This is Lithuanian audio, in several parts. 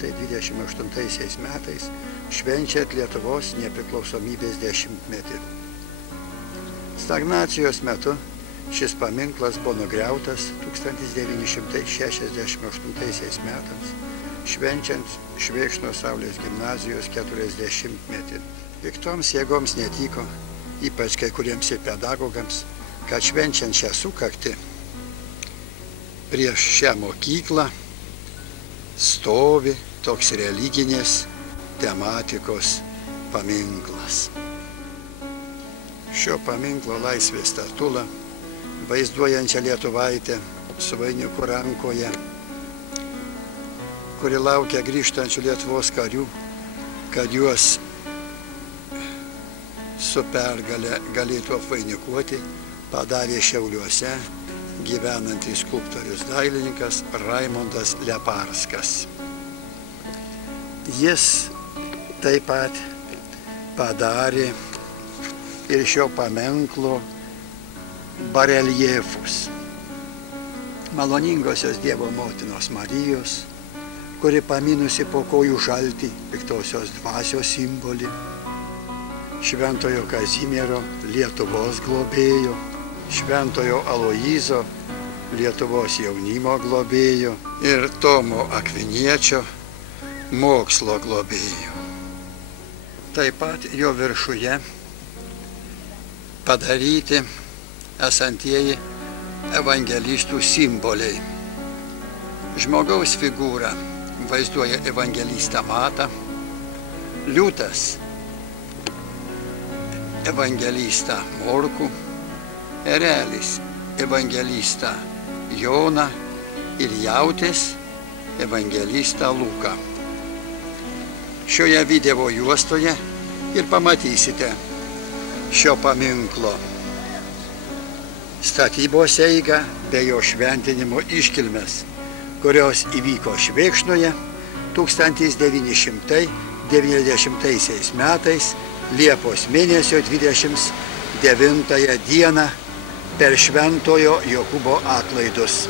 1928 metais, švenčiant Lietuvos nepriklausomybės 10-metį. Stagnacijos metu šis paminklas buvo nugriautas 1968 metams, švenčiant Švėkšnos Saulės gimnazijos 40-metį. Piktoms jėgoms netiko, ypač kai kuriems ir pedagogams, kad švenčiant šią sukaktį prieš šią mokyklą stovi toks religinės tematikos paminklas. Šio paminklo laisvės statulą, vaizduojančią lietuvaitę su vainiku rankoje, kuri laukia grįžtančių Lietuvos karių, kad juos su pergale galėtų apvainikuoti, padarė Šiauliuose gyvenantis skulptorius dailininkas Raimondas Leparskas. Jis taip pat padarė ir šio paminklo bareljefus. Maloningosios Dievo motinos Marijos, kuri paminusi po kojų žaltį piktosios dvasios simbolį, Šventojo Kazimiero Lietuvos globėjo, Šventojo Aloyzo Lietuvos jaunimo globėjo ir Tomo Akviniečio mokslo globėjo. Taip pat jo viršuje padaryti esantieji evangelistų simboliai. Žmogaus figūra vaizduoja evangelistą Matą, liūtas evangelistą Morkų, erelis evangelistą Joną ir jautės evangelistą Luką. Šioje video juostoje ir pamatysite šio paminklo statybos eigą bei jo šventinimo iškilmes, kurios įvyko Švėkšnoje 1990 metais Liepos mėnesio 29 dieną per Šventojo Jokūbo atlaidus.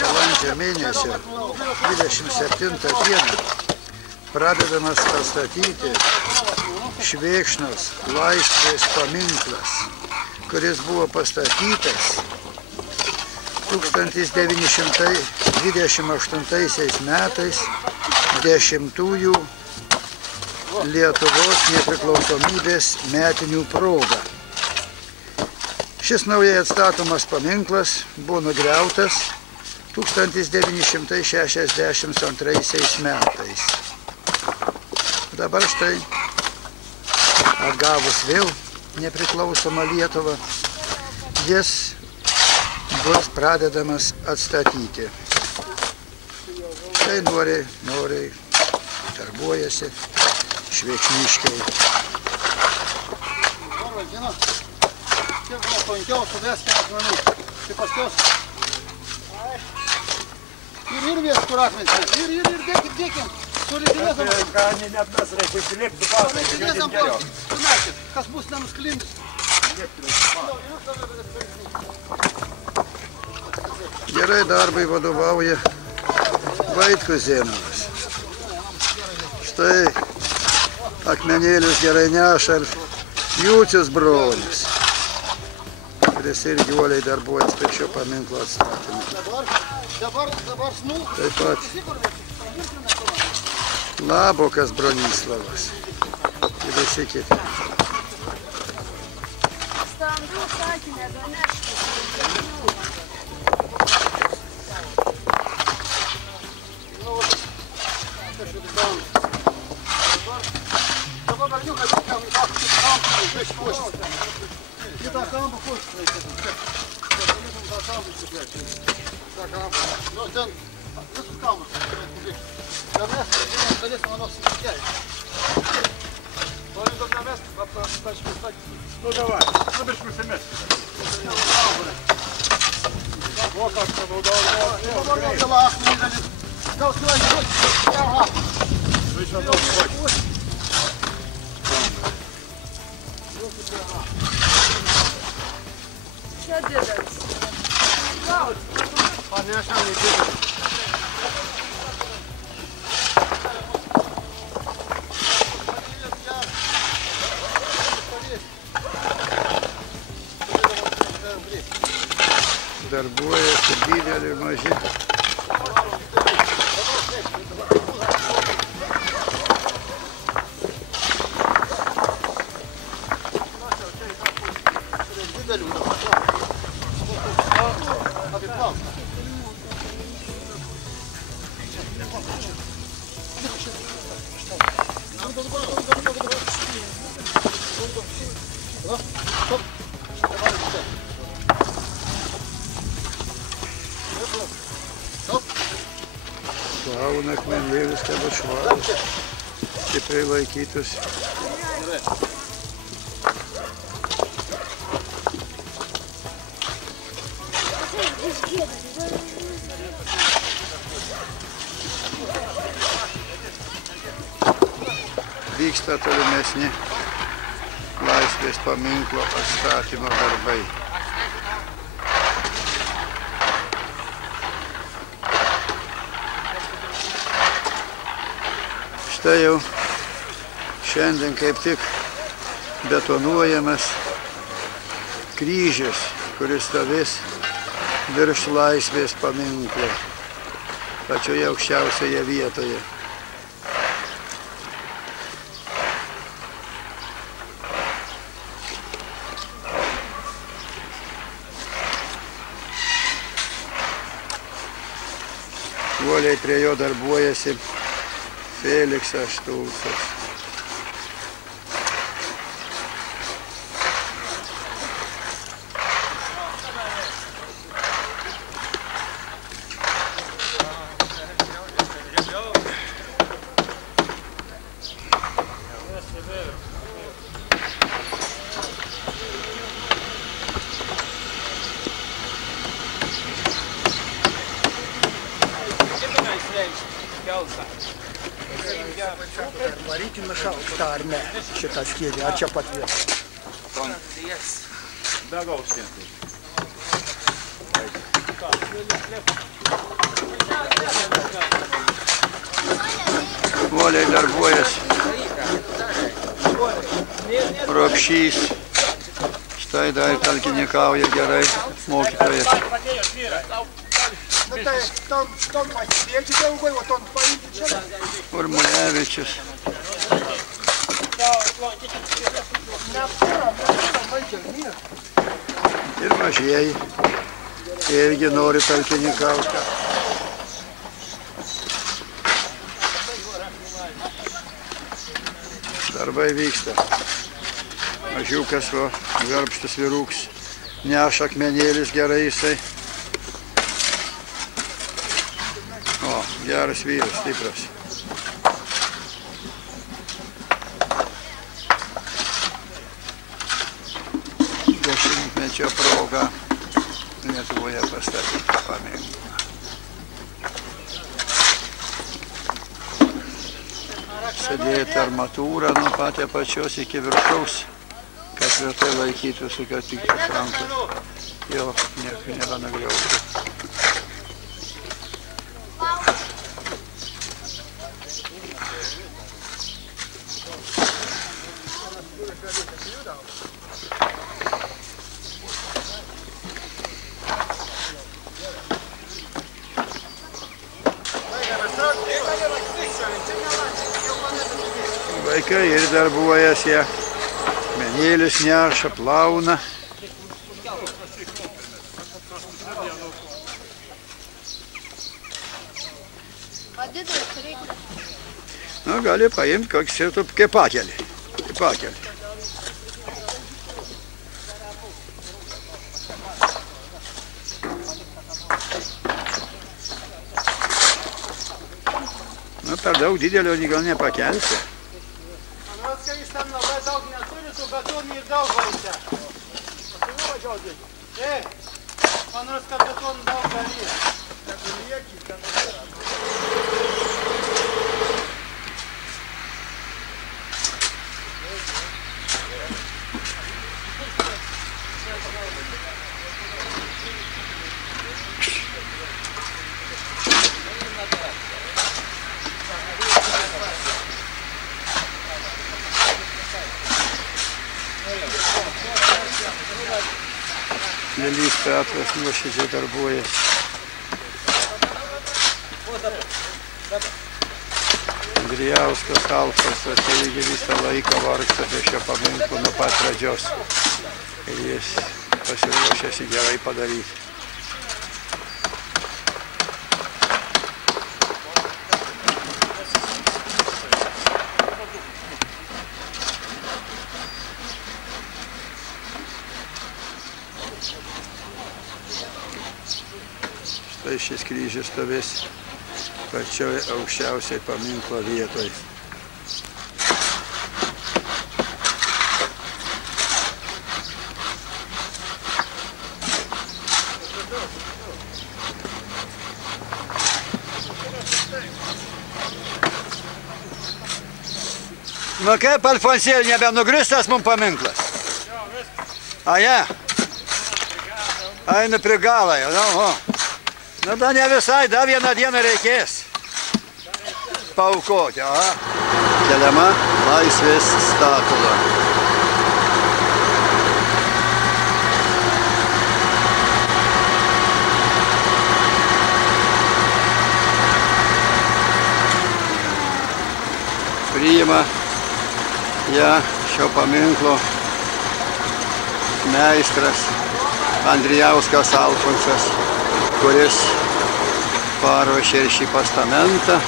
balandžio mėnesio 27 dieną pradedamas pastatyti Švėkšnos laisvės paminklas, kuris buvo pastatytas 1928 metais 10-ųjų Lietuvos nepriklausomybės metinių proga. Šis naujai atstatomas paminklas buvo nugriautas 1962 metais. Dabar štai, atgavus vėl nepriklausomą Lietuvą, jis bus pradedamas atstatyti. Tai noriai darbuojasi švėkšniškiai. Ir vės kur akmenys. Ir dėkim. Suridinėsam. Net mes reikia įsilėpti pasą. Suridinėsam pasą. Kas bus nenusklindus. Gerai darbui vadovauja Vaitkus Zenovas. Štai akmenėlius gerai neša Jūcius brolis, kuris irgi uoliai darbuojas prie šio paminklo atstatymą. Taip pat Labokas Bronislavas ir visi kiti. Ну давай, будешь присемешки. Вот так, Что делать? Darbuojasi dideli ir maži. Plauna akmenėlis, kad švarus, stipriai laikytųsi. Vyksta tolimesni laisvės paminklo atstatymo darbai. Štai jau šiandien kaip tik betonuojamas kryžius, kuris stovės virš laisvės paminklo, pačioje aukščiausioje vietoje. Uoliai prie jo darbuojasi Feliksas Štulcas. Varykim iš aukštą ar ne, šitą skėlį, ar čia pat vietą? Be gaus Uoliai darbuojasi Ropšys. Štai dar talkininkauja gerai mokytojas. Urmulevičius. Ir mažieji irgi nori talkininkauti. Darbai vyksta. Mažiukas, garbštus vyrūks, neša akmenėlis gerai jisai. O, geras vyras, stipras. Dešimtmečio proga Lietuvoje pastatyti paminklą. Sėdėti armatūrą nuo pat apačios iki viršaus, kad tvirtai laikytųsi, kad tik tos rankos jau nebenugriautų. Vaikai ir darbuojasi, akmenėlius neša, plauna. Nu, gali paimti koks ir tu kaip pakelį. Nu, per daug didelio gal nepakelsi. Kad jis ten labai daug neturi, tų betonų ir daug vaise. Man rodos, kad betonų daug galės. Lelys Petras nuoširdžiai darbuojasi. Andrijauskas Alfonsas irgi visą laiką vargsta prie šio paminklo nuo pat pradžios. Ir jis pasiruošėsi gerai padaryti. Štai šis kryžius stovės pačioj aukščiausiai paminklo vietoj. Nu kaip, Alfonsėli, nebenugristas mums paminklas? A, ja? Eina prie galą jau, nu, da ne visai, da vieną dieną reikės paaukoti, aha. Keliama Laisvės statula. Priima ją šio paminklo meistras Andrijauskas Alfonsas, kuris paruošė šį postamentą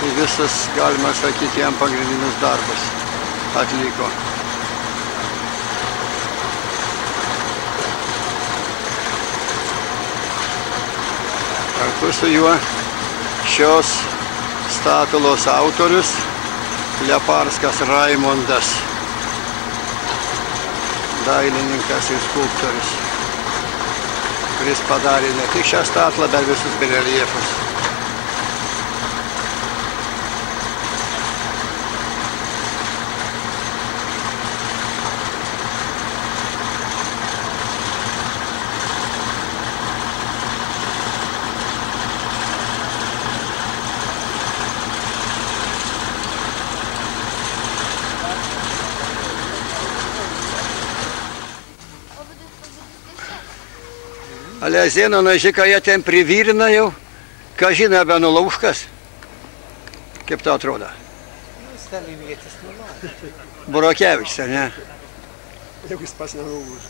ir visus, galima sakyti, jam pagrindinius darbus atliko. Kartu su juo šios statulos autorius Leparskas Raimondas, dailininkas ir skulptorius, kuris padarė ne tik šią statulą, bet visus bareljefus. Ale Zeno, ką jie ten privirina jau, ką žino be nulaužkas. Kaip tau atrodo? Stalinvietis nulaužė. Burokevičius, ar ne? Jeigu jis pas nenulauž.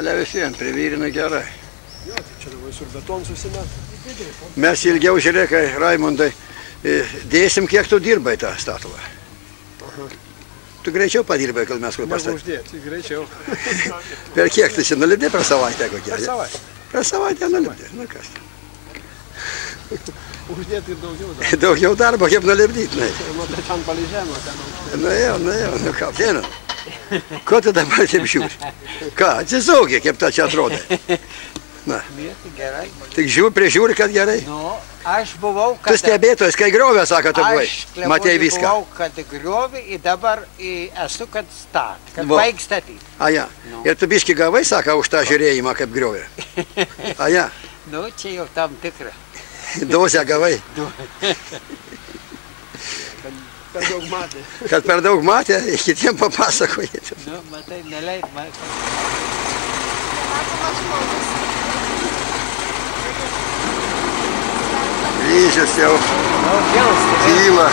Ale vis vien, privirina gerai. Jo, tai čia dabar sur beton susimeta. Mes ilgiau žiūrėkai, Raimondai, dėsim, kiek tu dirbai tą statulą. Tu greičiau padirbai, kad mes kur Negu pastatėm. uždėti, greičiau. Per kiek tu čia nulipdė per savaitę kokią? Per savaitę. Per savaitę nulipdė, nu kas. Uždėti ir daugiau dar. Daugiau darbo, kaip nulipdyti. Matai, ten palei žemę, ten aukštai. Nuėjau, nu ką, Zeno. Ko tu dabar taip žiūri? Ką, atsisaugiai, kaip ta čia atrodo. Na, Vietį gerai. tik prižiūri, kad gerai. Nu, aš buvau, Tu kad... stebėtojas, kai griovė, sako, tu buvai. Aš Matei klebonui viską. buvau, kad griovė ir dabar esu, kad stat, kad Va. baig statyti. Aja. Nu. Ir tu biški gavai, sako, už tą žiūrėjimą, kaip griovė. Aja. Nu, čia jau tam tikra. Dozę gavai. Per daug matė. Kad per daug matė, kitiem papasakoji. Nu, matai, neleid man. Kryžius jau Daugiau, kyla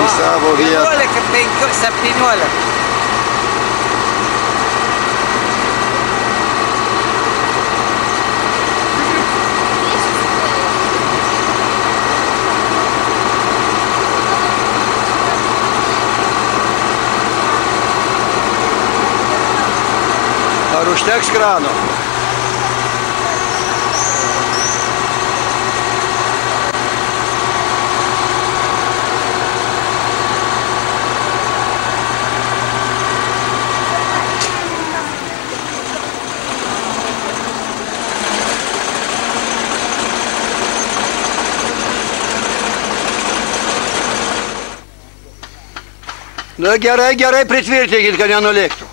į savo vietą. 11, 5, 17. Ar užteks krano? Na gerai, gerai pritvirtinkit, kad nenulėktų.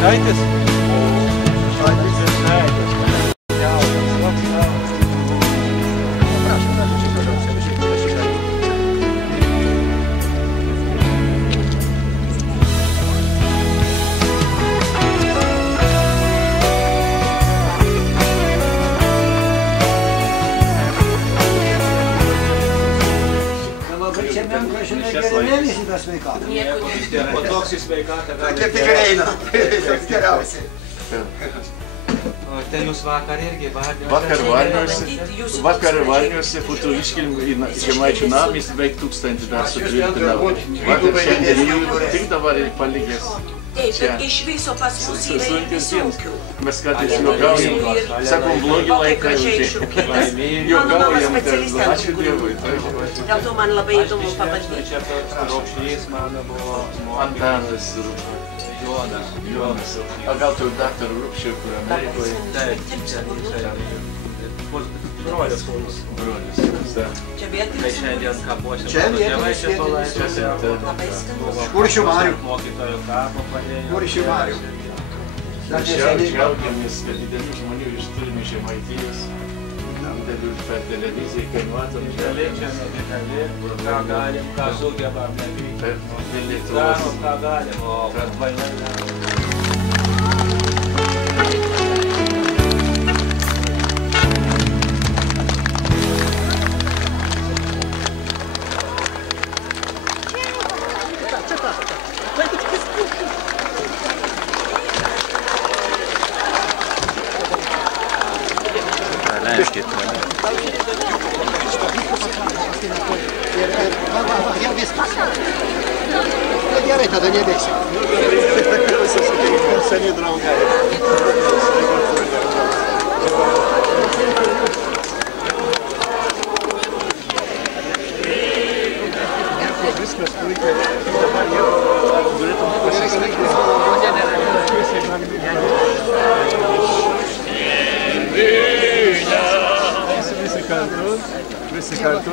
Šaitis? Šaitis ir šaitis. Prašom, dar čia toliau, čia šiek tiek. Gerėmėlis į tą sveikatą. O toks į sveikatą gali... Kaip tik ir eina. Toks geriausiai. Tai jūs vakar irgi Vakar Varniuose būtų iškilmė į Žemaičių namis beveik 1000 dar sutvirtinau. Vakar šiandien tik dabar ir palikęs. Iš viso pas mus yra ir visokių. Mes kartais juokaujam, sakom, blogi laikai užėjai. Juokaujam, ačiū Dievui. Dėl to man labai įdomu pabandyti. Antanas Jonas. A gal tu daktarų Rupščių, kur Amerikoje? Brolis mums. Brolis. Čia Beatrice. Šiandien kapuosim. Čia Beatrice. Kuršių marių. Mokytojo kapo padėjo. Kuršių marių. Džiaugiamės, kad didelių žmonių iš turime Žemaitijos. Didelių per televiziją, kai matom. Dideli čia nedideli. Ką galim, ką sugebam daryti. Per Lietuvos. Darom, ką galim, o kad vainai darom. Jau viskas. Gerai, tada nebėgsim. Seni draugai. Viskas puikiai. Dabar jau turėtum pasisakyti. Visi kartu.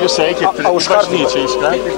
Jūs eikit bažnyčią iškratyti.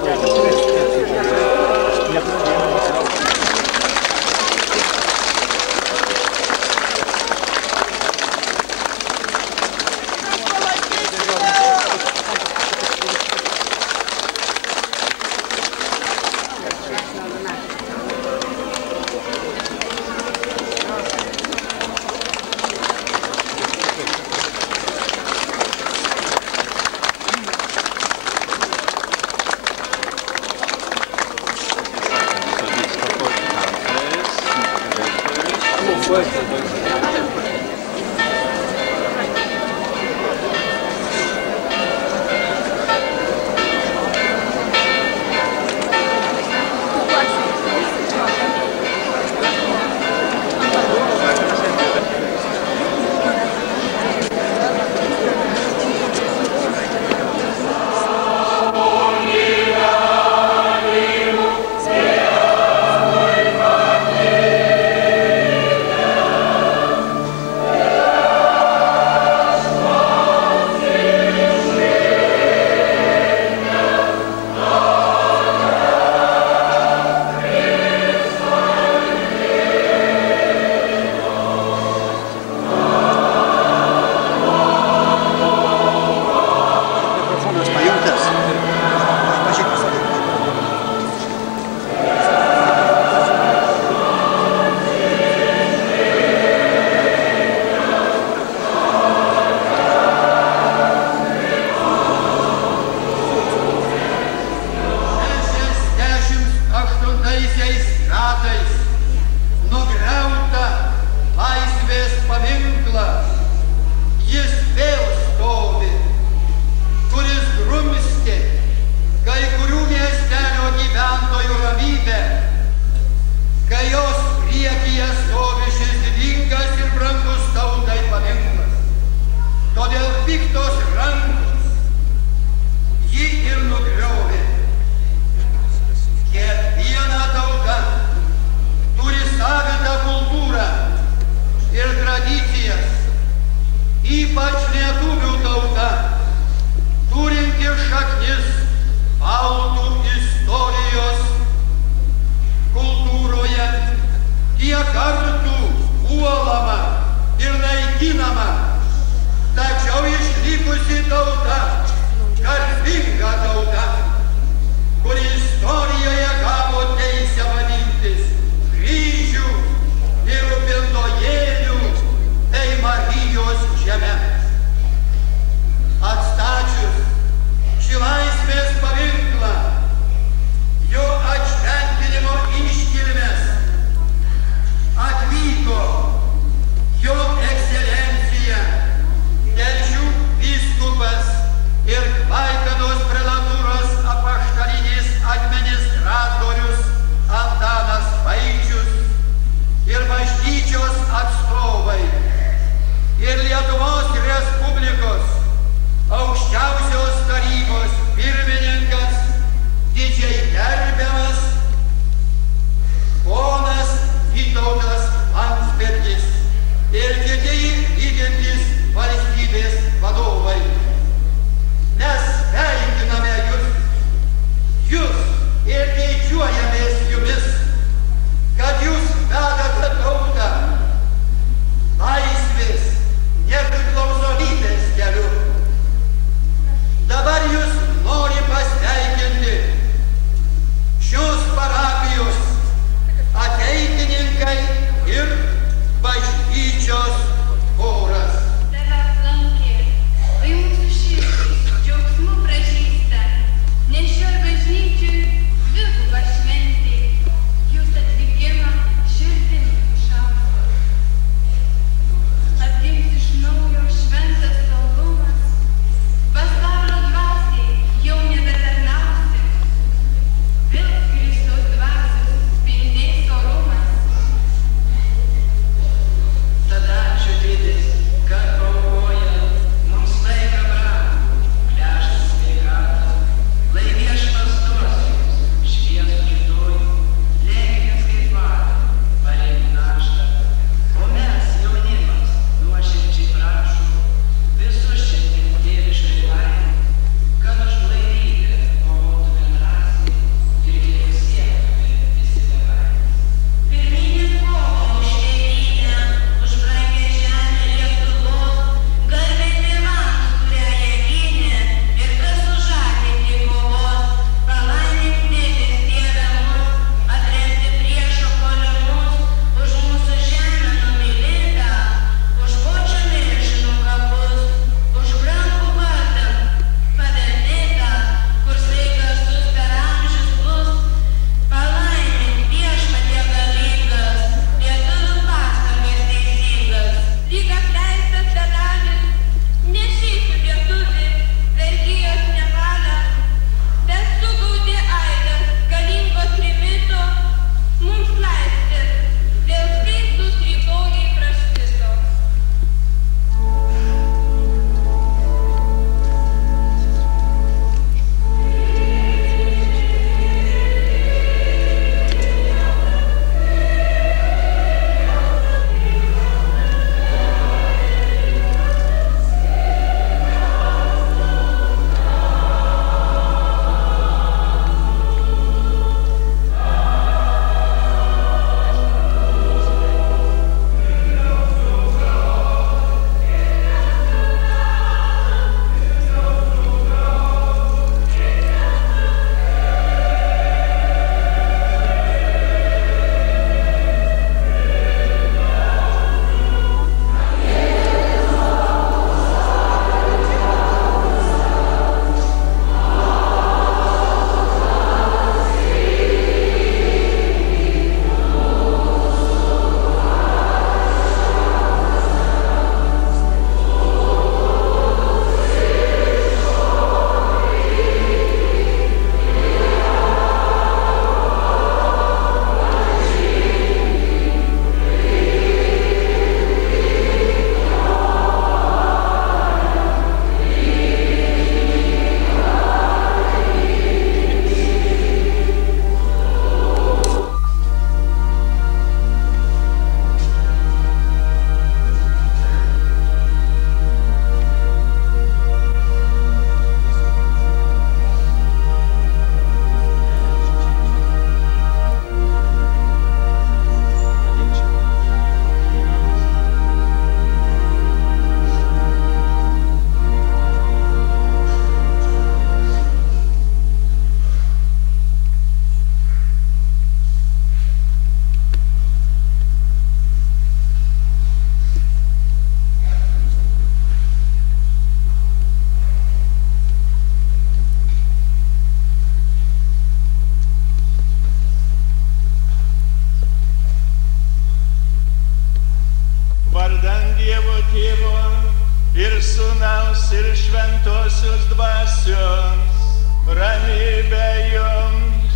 šventosios dvasios, ramybė jums.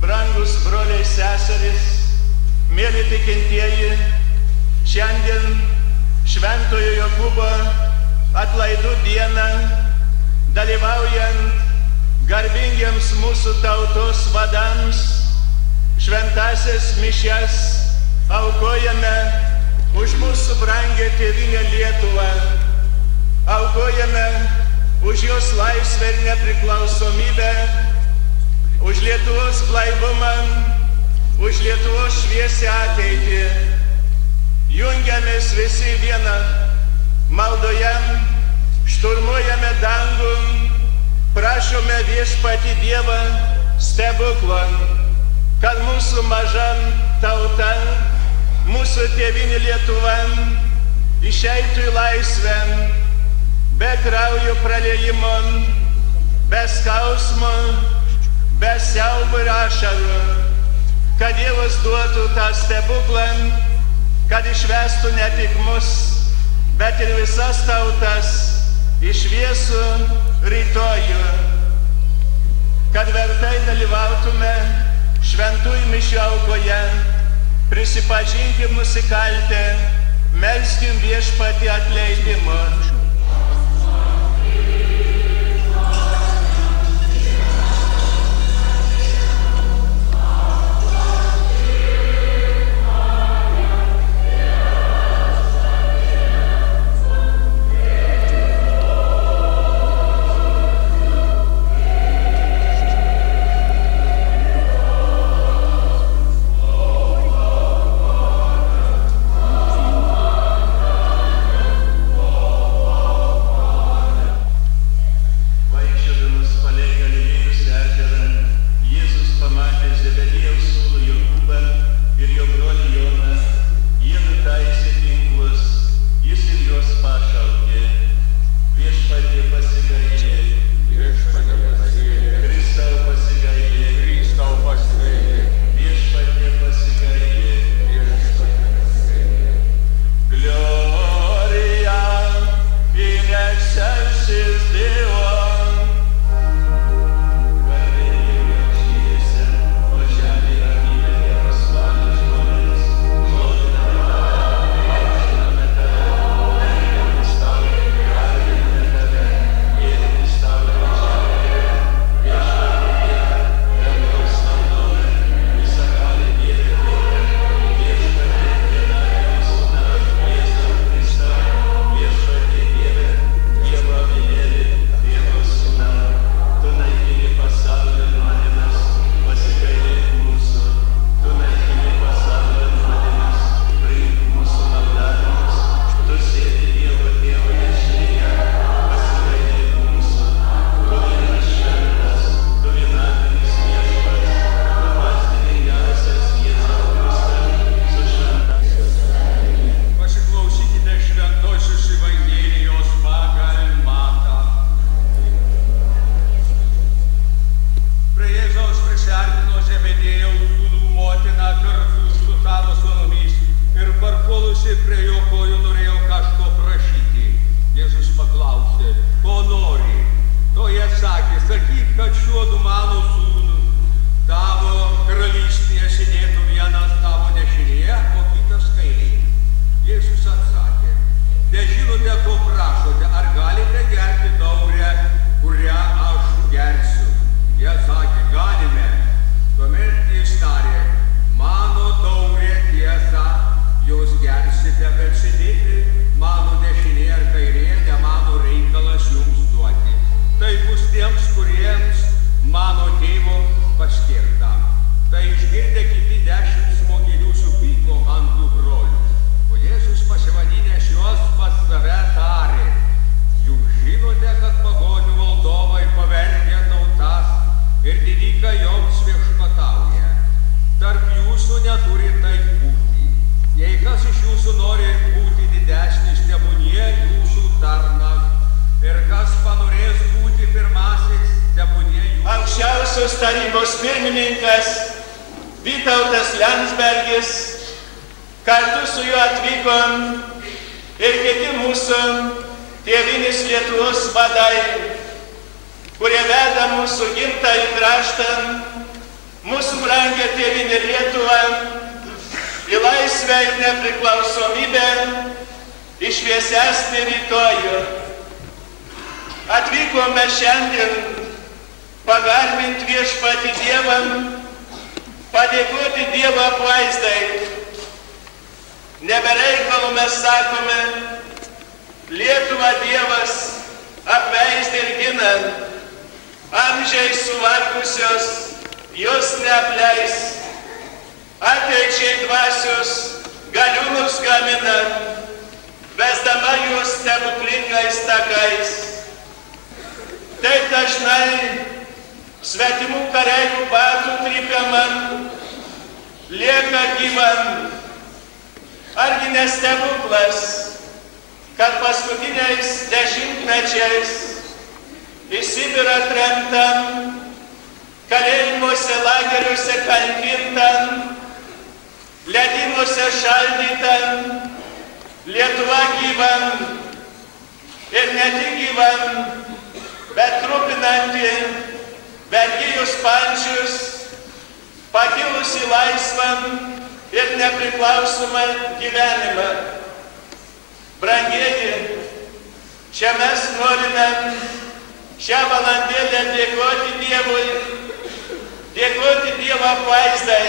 Brangus broliai seserys, mėly tikintieji, šiandien Šventojo Jokūbo atlaidų dieną, dalyvaujant garbingiems mūsų tautos vadams, šventąsias mišias aukojame už mūsų brangę tėvynę Lietuvą, aukojame už jos laisvę ir nepriklausomybę, už Lietuvos blaivumą, už Lietuvos šviesią ateitį. Jungiamės visi vieną maldoje, šturmuojame dangų, prašome Viešpatį Dievą stebuklo, kad mūsų maža tauta, mūsų tėvynė Lietuva išeitų į laisvę, be kraujo praliejimo, be skausmo, be siaubo ir ašarų, kad Dievas duotų tą stebuklą, kad išvestų ne tik mus, bet ir visas tautas į šviesų rytojų, kad vertai dalyvautume šventųjų mišių aukoje, prisipažinkim nusikaltę, melskim Viešpatį atleidimo. Tarybos pirmininkas Vytautas Landsbergis, Kartu su juo atvykom ir kiti mūsų tėvinės Lietuvos vadai, kurie veda mūsų gimtąjį kraštą, mūsų brangę tėvinę Lietuvą, į laisvę ir nepriklausomybę, į šviesesnį rytojų. Atvykome šiandien pagarbinti Viešpatį Dievą, padėkoti Dievo apvaizdai. Nebereikalu mes sakome, Lietuvą Dievas apvaizdė ir gina, amžiai suvargusios jos neapleis, ateičiai dvasios galiūnus gamina, vesdama juos stebuklingais takais. Taip dažnai svetimų kareivių batų trypiamam lieka gyvam. Argi ne stebuklas, kad paskutiniais dešimtmečiais į Sibirą tremtam, kalėjimuose lageriuose kankintam, ledynuose šaldytam, Lietuva gyvam ir ne tik gyvam, bet trupinanti vergijus pančius, pakilusi laisvam ir nepriklausomą gyvenimą. Brangieji, čia mes norime šią valandėlę dėkoti Dievui, dėkoti Dievo apvaizdai,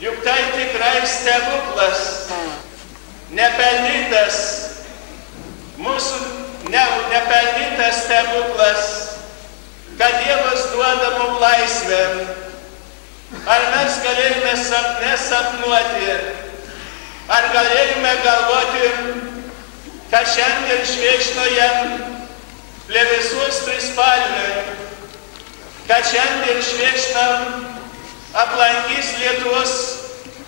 juk tai tikrai stebuklas, nepelnytas, mūsų nepelnytas stebuklas, kad Dievas duoda mums laisvę. Ar mes galėjome sapne sapnuoti, ar galėjome galvoti, kad šiandien Švėkšnoje plevėsuos trispalvė, kad šiandien Švėkšną aplankys Lietuvos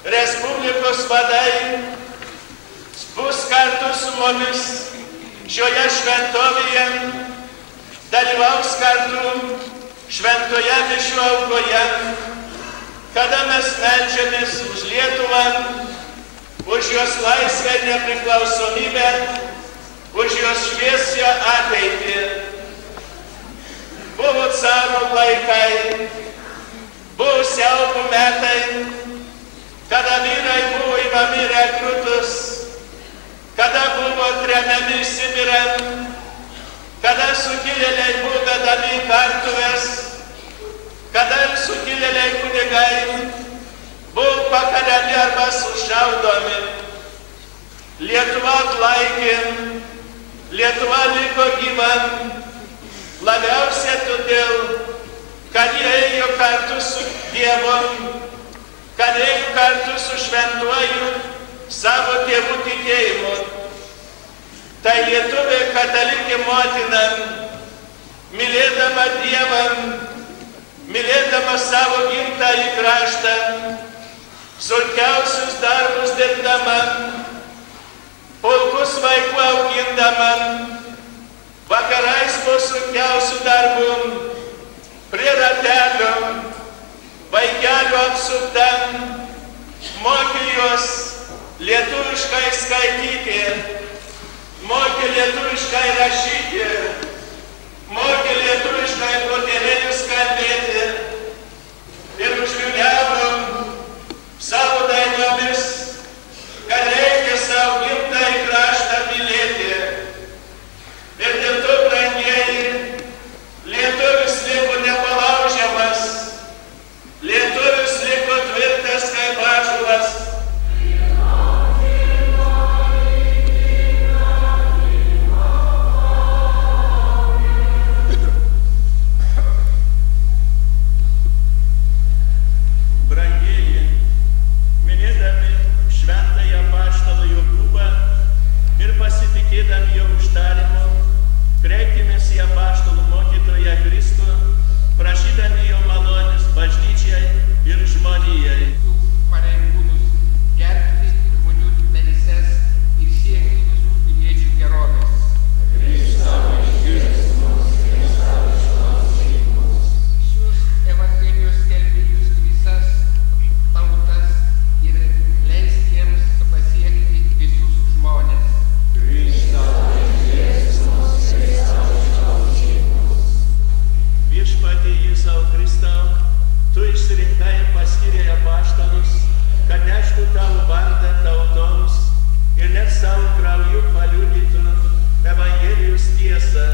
Respublikos vadai, bus kartu su mumis šioje šventovėje, dalyvaus kartu šventoje mišių aukoje, kada mes meldžiamės už Lietuvą, už jos laisvę ir nepriklausomybę, už jos šviesią ateitį. Buvo carų laikai, buvo siaubų metai, kada vyrai buvo imami rekrutus, kada buvo tremiami į Sibirą, kada sukilėliai buvo vedami į kartuves, kada sukilėliai kunigai buvo pakariami arba sušaudomi. Lietuva atlaikė, Lietuva liko gyva, labiausiai todėl, kad jie ėjo kartu su Dievu, kad ėjo kartu su šventuoju savo tėvų tikėjimu. Tai lietuvė katalikė motina, mylėdama Dievą, mylėdama savo gimtąjį kraštą, sunkiausius darbus dirbdama, pulkus vaikų augindama, vakarais po sunkiausių darbų, prie ratelio, vaikelių apsupta, mokė juos lietuviškai skaityti, mokė lietuviškai rašyti, mokė lietuviškai protėvėlius kalbėti ir užliūliavo savo dainomis, kad reikia savo gimtąjį kraštą mylėti. Ir dėl to, brangieji, lietuvis liko nepalaužiamas, lietuvis liko tvirtas kaip ąžuolas. Pasitikėdami jo užtarimu, kreipkimės į apaštalų mokytoją Kristų, prašydami jo malonės bažnyčiai ir žmonijai. Pareigūnus gerbti žmonių teises ir siekti visų piliečių gerovės. Šios Evangelijos skelbėjus visas tautas ir leisti jiems tiesą,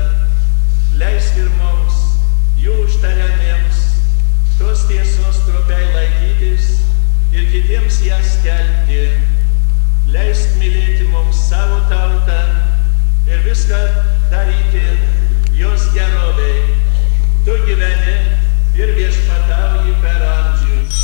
leisk ir mums, jų užtariamiems, tos tiesos stropiai laikytis ir kitiems ją skelbti. Leisk mylėti mums savo tautą ir viską daryti jos gerovei. Tu gyveni ir viešpatauji per amžius.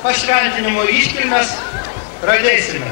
Pašventinimo iškilmes pradėsime.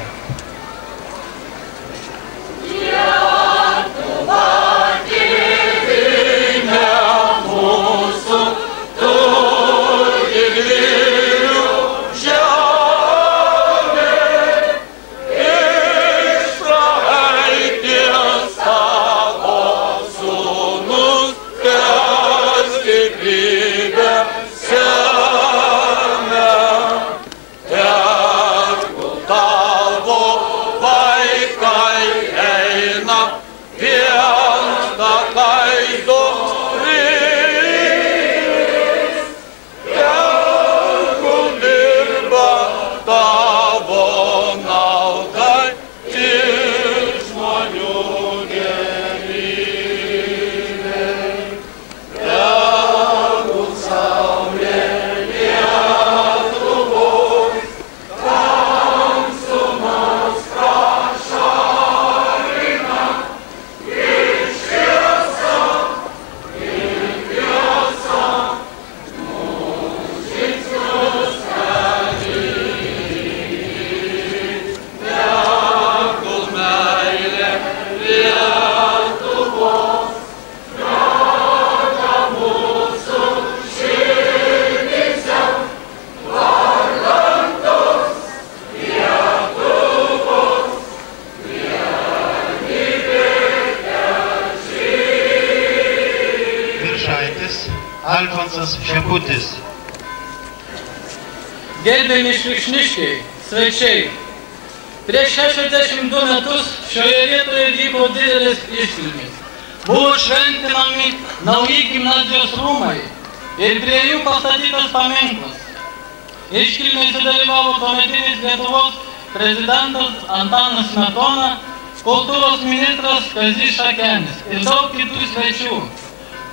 gerbiami švikšniškiai, svečiai. Prieš 62 metus šioje vietoje vyko didelis iškilmės. Buvo šventinami nauji gimnazijos rūmai ir prie jų pastatytas paminklas. Iškilmėse dalyvavo tuometinis Lietuvos prezidentas Antanas Smetona, kultūros ministras Kazys Šakenis ir daug kitų svečių.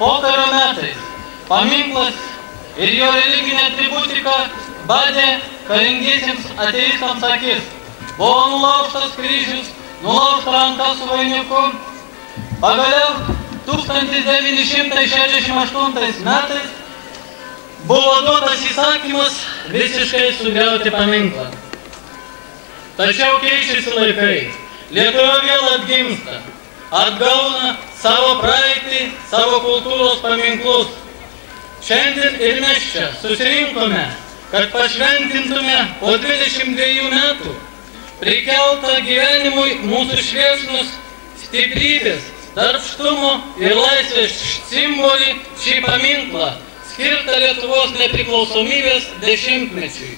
Pokario metais paminklas ir jo religinė atributika badė karingiesiems ateistams akis. Buvo nulaužtas kryžius, nulaužta ranka su vainiku. Pagaliau 1968 metais buvo duotas įsakymas visiškai sugriauti paminklą. Tačiau keičiasi laikai. Lietuva vėl atgimsta, atgauna savo praeitį, savo kultūros paminklus. Šiandien ir mes čia susirinkome, kad pašventintume po 22 metų prikeltą gyvenimui mūsų šviesnus stiprybės, darbštumo ir laisvės simbolį šį paminklą, skirtą Lietuvos nepriklausomybės 10-mečiui.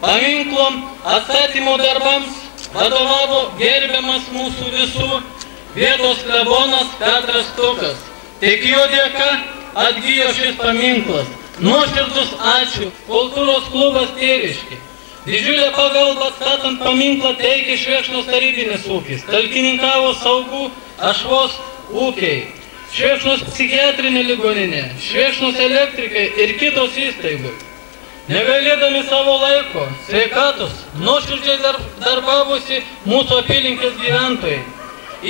Paminklo atstatymo darbams vadovavo gerbiamas mūsų visų vietos klebonas Petras Tukas. Tik jo dėka atgijo šis paminklas. Nuoširdus ačiū kultūros klubas Tėviškė. Didžiulę pagalbą atstatant paminklą teikė Švėkšnos tarybinis ūkis. Talkininkavo Saugų Ašvos ūkiai, Švėkšnos psichiatrinė ligoninė, Švėkšnos elektrikai ir kitos įstaigos. Negailėdami savo laiko, sveikatos, nuoširdžiai darbavosi mūsų apylinkės gyventojai.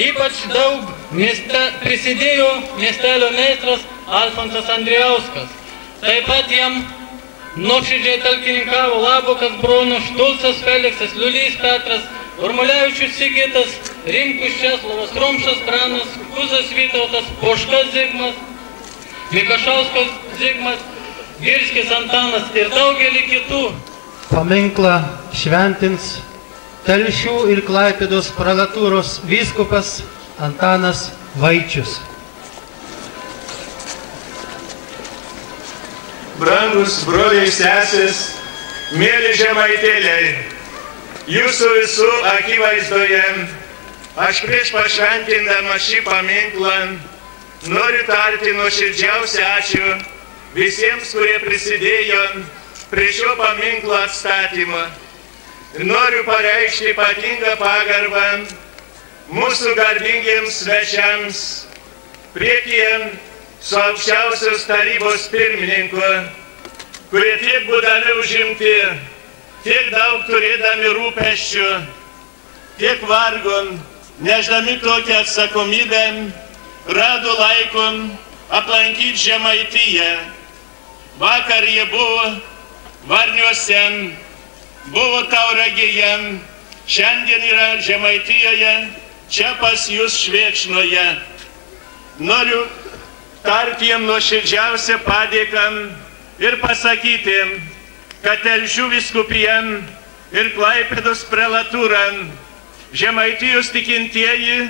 Ypač daug prisidėjo miestelio meistras Alfonsas Andrijauskas. Taip pat jam nuoširdžiai talkininkavo Labokas Bronius, Štulcas Feliksas, Liulys Petras, Urmulevičius Sigitas, Rimkus Česlovas, Rumšas Pranas, Kuzas Vytautas, Poškas Zigmas, Mikašauskas Zigmas, Girskis Antanas ir daugelį kitų. Paminklą šventins Telšių ir Klaipėdos pralatūros vyskupas Antanas Vaičius. Brangus broliai sesės, mėly žemaitėliai, jūsų visų akivaizdoje, aš prieš pašventindama šį paminklą noriu tarti nuoširdžiausią ačiū visiems, kurie prisidėjo prie šio paminklo atstatymą. Ir noriu pareikšti ypatingą pagarbą mūsų garbingiems svečiams, priekyje su aukščiausios tarybos pirmininku, kurie tiek būdami užimti, tiek daug turėdami rūpesčių, tiek vargon, neždami tokią atsakomybę, rado laiko aplankyti Žemaitiją. Vakar jie buvo Varniuose, buvo Tauragėje, šiandien yra Žemaitijoje, čia pas jūs Švėkšnoje. Noriu tarti jiem nuoširdžiausią padėką ir pasakyti, kad Telšių vyskupija ir Klaipėdos prelatūra, Žemaitijos tikintieji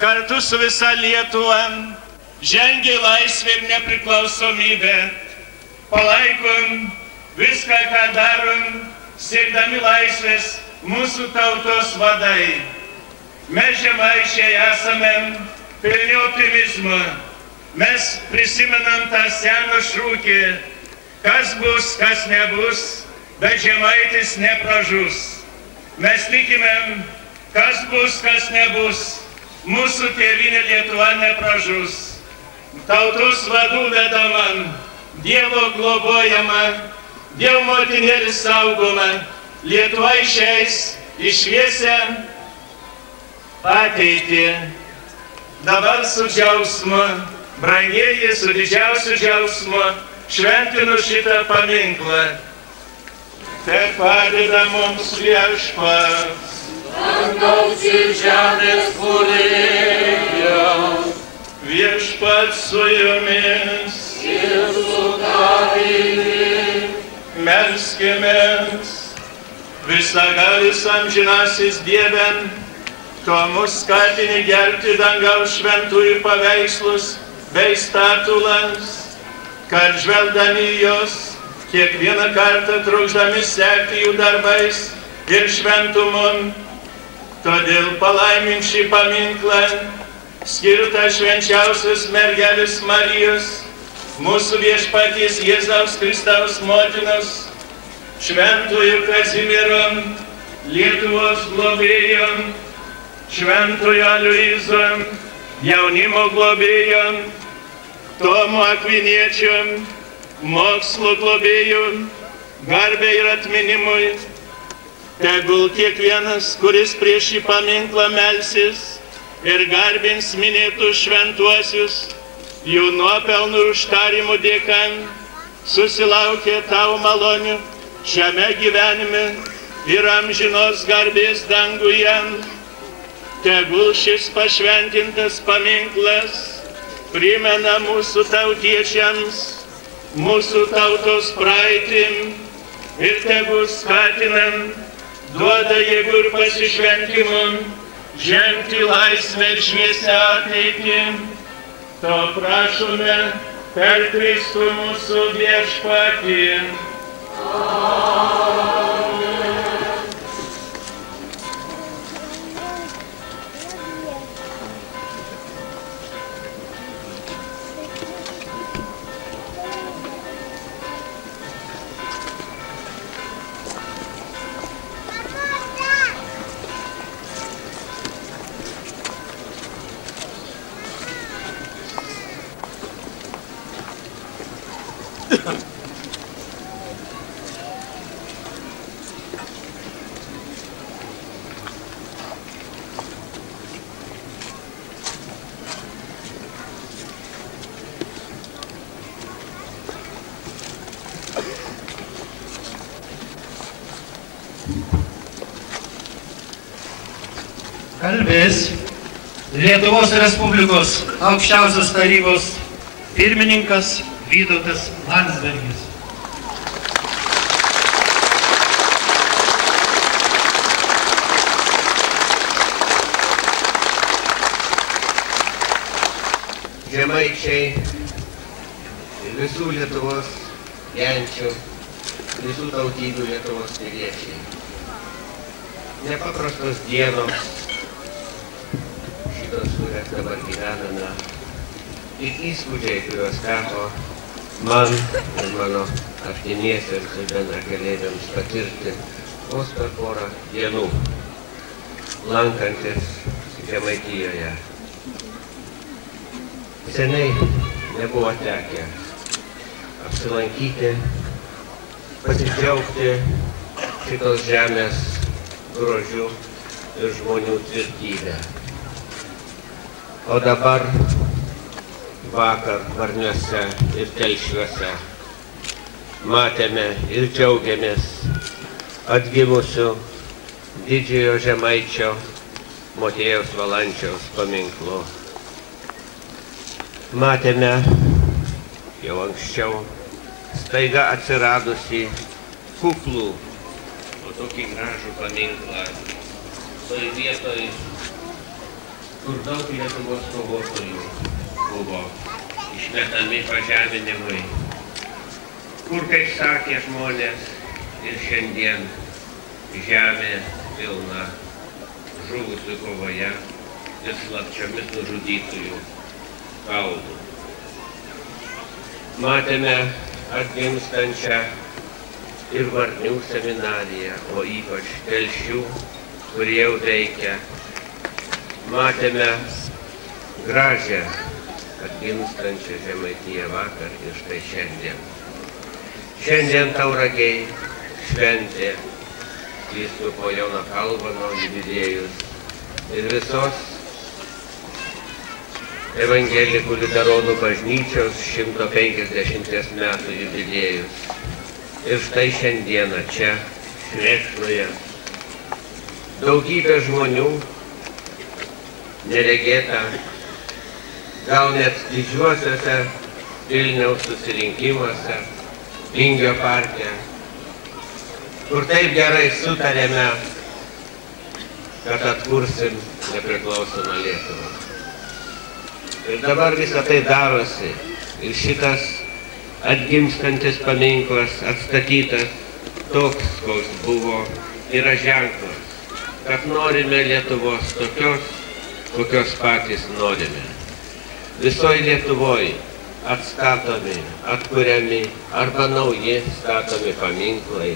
kartu su visa Lietuva žengė laisvę ir nepriklausomybę. Palaikom viską, ką darom, siekdami laisvės mūsų tautos vadai. Mes žemaičiai esame pilni optimizmo. Mes prisimenam tą seną šūkį, kas bus, kas nebus, bet žemaitis nepražus. Mes tikimėm, kas bus, kas nebus, mūsų tėvynė Lietuva nepražus. Tautos vadų vedama, Dievo globojama, Dievo motinėlis saugoma, Lietuva išeis į šviesią ateitį. Dabar su džiaugsmu, brangieji, su didžiausiu džiaugsmu šventinu šitą paminklą. Te padeda mums Viešpats. Dangaus ir žemės kūrėja. Viešpats su jumis. Ir su tavimi. Melskimės. Visagalis amžinasis Dieve, tu mus skatini gerbti dangaus šventųjų paveikslus bei statulas, kad žvelgdami jos kiekvieną kartą trukdami sekti jų darbais ir šventumu. Todėl palaimink šį paminklą, skirtą švenčiausios mergelės Marijos, mūsų viešpaties Jėzaus Kristaus motinos, šventojo Kazimiero, Lietuvos globėjo, šventojo Aloyzo, jaunimo globėjo, Tomo Akviniečio, mokslo globėjo, garbei ir atminimui. Tegul kiekvienas, kuris prieš šį paminklą melsis ir garbins minėtus šventuosius, jų nuopelnų ir užtarimų dėka, susilaukė tavo malonių šiame gyvenime ir amžinos garbės danguje. Tegul šis pašventintas paminklas primena mūsų tautiečiams mūsų tautos praeitį ir tegul skatinam, duoda jėgų ir pasišventimų žengti laisvę ir šviesią ateitį. To prašome per Kristų mūsų viešpatį. Kalbės Lietuvos Respublikos aukščiausios tarybos pirmininkas Vytautas Landsbergis. Žemaičiai ir visų Lietuvos genčių, visų tautybių Lietuvos piliečiai. Nepaprastos dienos, kurias dabar gyvename, ir įspūdžiai, kuriuos teko man ir mano artimiesiems ir bendrakeleiviams patirti vos per porą dienų, lankantis Žemaitijoje. Seniai nebuvo tekę apsilankyti, pasidžiaugti šitos žemės grožiu ir žmonių tvirtybę. O dabar vakar Varniuose ir Telšiuose matėme ir džiaugiamės atgimusiu didžiojo Žemaičio Motiejaus Valančiaus paminklu. Matėme jau anksčiau staiga atsiradusi kuklų, o tokį gražų paminklą toj vietoj, kur daug Lietuvos kovotojų buvo išmetami pažeminimui, kur, kaip sakė žmonės, ir šiandien žemė pilna žuvusių kovoje ir slapčiomis nužudytųjų kaulų. Matėme atgimstančią ir Varnių seminariją, o ypač Telšių, kurie jau veikia. Matėme gražią atgimstančią Žemaitiją vakar ir štai šiandien. Šiandien Tauragiai šventė vyskupo Jono Kalvano jubiliejus ir visos Evangelikų liuteronų bažnyčios 150 metų jubiliejus. Ir štai šiandieną čia, Švėkšnoje, daugybė žmonių, neregėta, gal net didžiuosiuose Vilniaus susirinkimuose, Vingio parke, kur taip gerai sutarėme, kad atkursim nepriklausomą Lietuvą. Ir dabar visą tai darosi ir šitas atgimstantis paminklas atstatytas toks, koks buvo, yra ženklas, kad norime Lietuvos tokios, kokios patys norime. Visoje Lietuvoje atstatomi, atkuriami arba nauji statomi paminklai,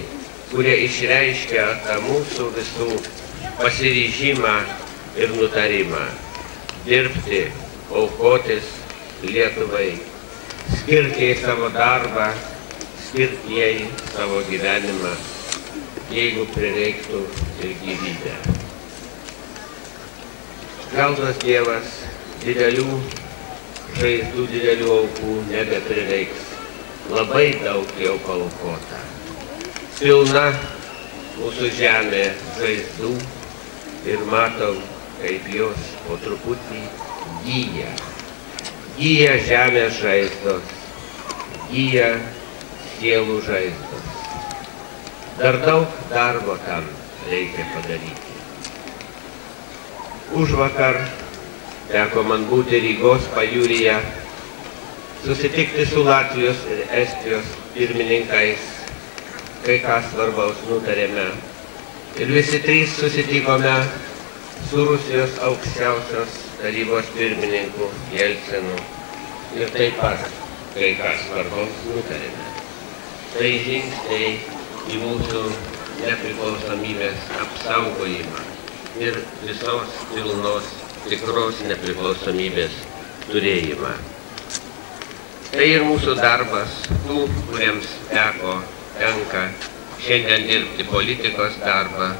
kurie išreiškia tą mūsų visų pasiryžimą ir nutarimą dirbti, aukotis Lietuvai, skirti jai savo darbą, skirti jai savo gyvenimą, jeigu prireiktų ir gyvybę. Gal tas Dievas didelių žaizdų, didelių aukų nebeprireiks. Labai daug jau paaukota. Pilna mūsų žemė žaizdų ir matom, kaip jos po truputį gyja. Gyja žemės žaizdos, gyja sielų žaizdos. Dar daug darbo tam reikia padaryti. Užvakar teko man būti Rygos pajūryje, susitikti su Latvijos ir Estijos pirmininkais, kai ką svarbaus nutarėme. Ir visi trys susitikome su Rusijos aukščiausios tarybos pirmininku Jelcinu ir taip pat kai ką svarbaus nutarėme. Tai žingsniai į mūsų nepriklausomybės apsaugojimą ir visos pilnos tikros nepriklausomybės turėjimą. Tai ir mūsų darbas, tų, kuriems tenka šiandien dirbti politikos darbą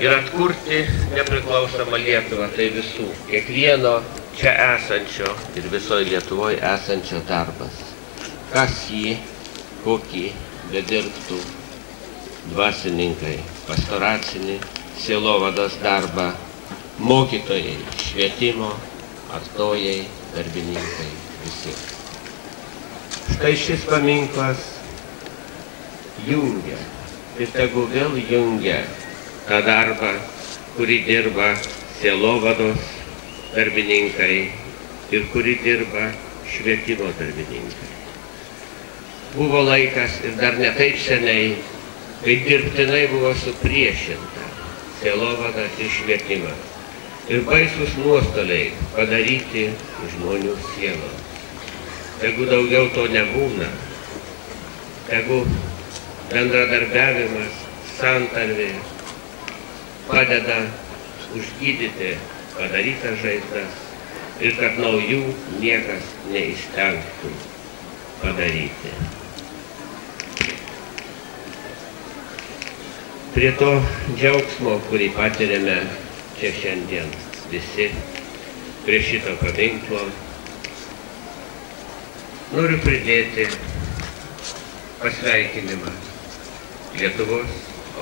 ir atkurti nepriklausomą Lietuvą, tai visų, kiekvieno čia esančio ir visoje Lietuvoje esančio darbas. Kas jį, kokį bedirbtų dvasininkai, pastoracinį, sielovados darbą, mokytojai, švietimo, artojai, darbininkai, visi. Štai šis paminklas jungia ir tegu vėl jungia tą darbą, kurį dirba sielovados darbininkai ir kurį dirba švietimo darbininkai. Buvo laikas ir dar ne taip seniai, kai dirbtinai buvo supriešinta sielovada ir švietimas. Ir baisus nuostoliai padaryti žmonių sielos. Tegu daugiau to nebūna, tegu bendradarbiavimas, santarvė padeda užgydyti padarytas žaizdas ir kad naujų niekas neįstengtų padaryti. Prie to džiaugsmo, kurį patiriame čia šiandien visi, prie šito paminklo, noriu pridėti pasveikinimą Lietuvos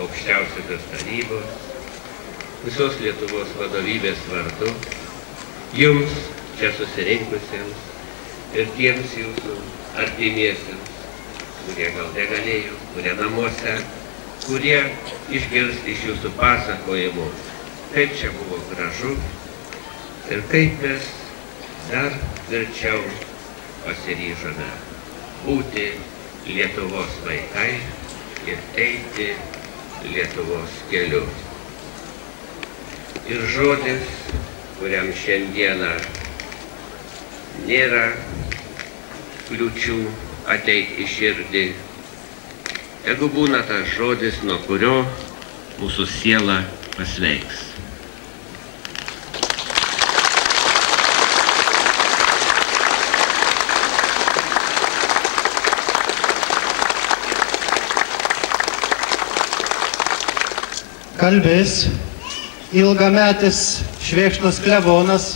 aukščiausiosios tarybos, visos Lietuvos vadovybės vardu, jums čia susirinkusiems ir tiems jūsų artimiesiems, kurie gal negalėjo, kurie namuose, kurie išgirs iš jūsų pasakojimų, kaip čia buvo gražu ir kaip mes dar tvirčiau pasiryžome būti Lietuvos vaikai ir eiti Lietuvos keliu. Ir žodis, kuriam šiandieną nėra kliūčių ateiti į širdį, tegu būna tas žodis, nuo kurio mūsų siela pasveiks. Kalbės ilgametis Švėkšnos klebonas,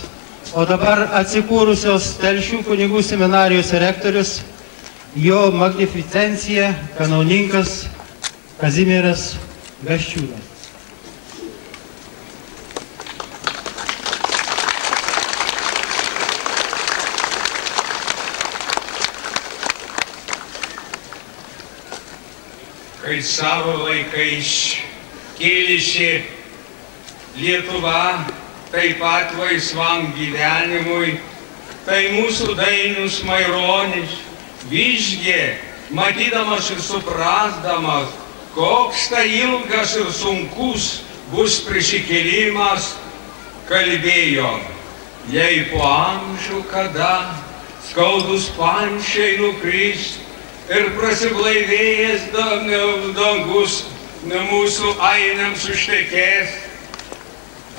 o dabar atsikūrusios Telšių kunigų seminarijos rektorius, jo magnificencija kanauninkas Kazimieras Gaščiūnas. Kai savo laikais kėlėsi Lietuva taip pat laisvam gyvenimui, tai mūsų Dainius Maironis Visgi, matydamas ir suprasdamas, koks tai ilgas ir sunkus bus prisikėlimas, kalbėjo, jei po amžių kada skaudus pančiai nukris ir prasiblaivėjęs dangus mūsų ainėms užtekės,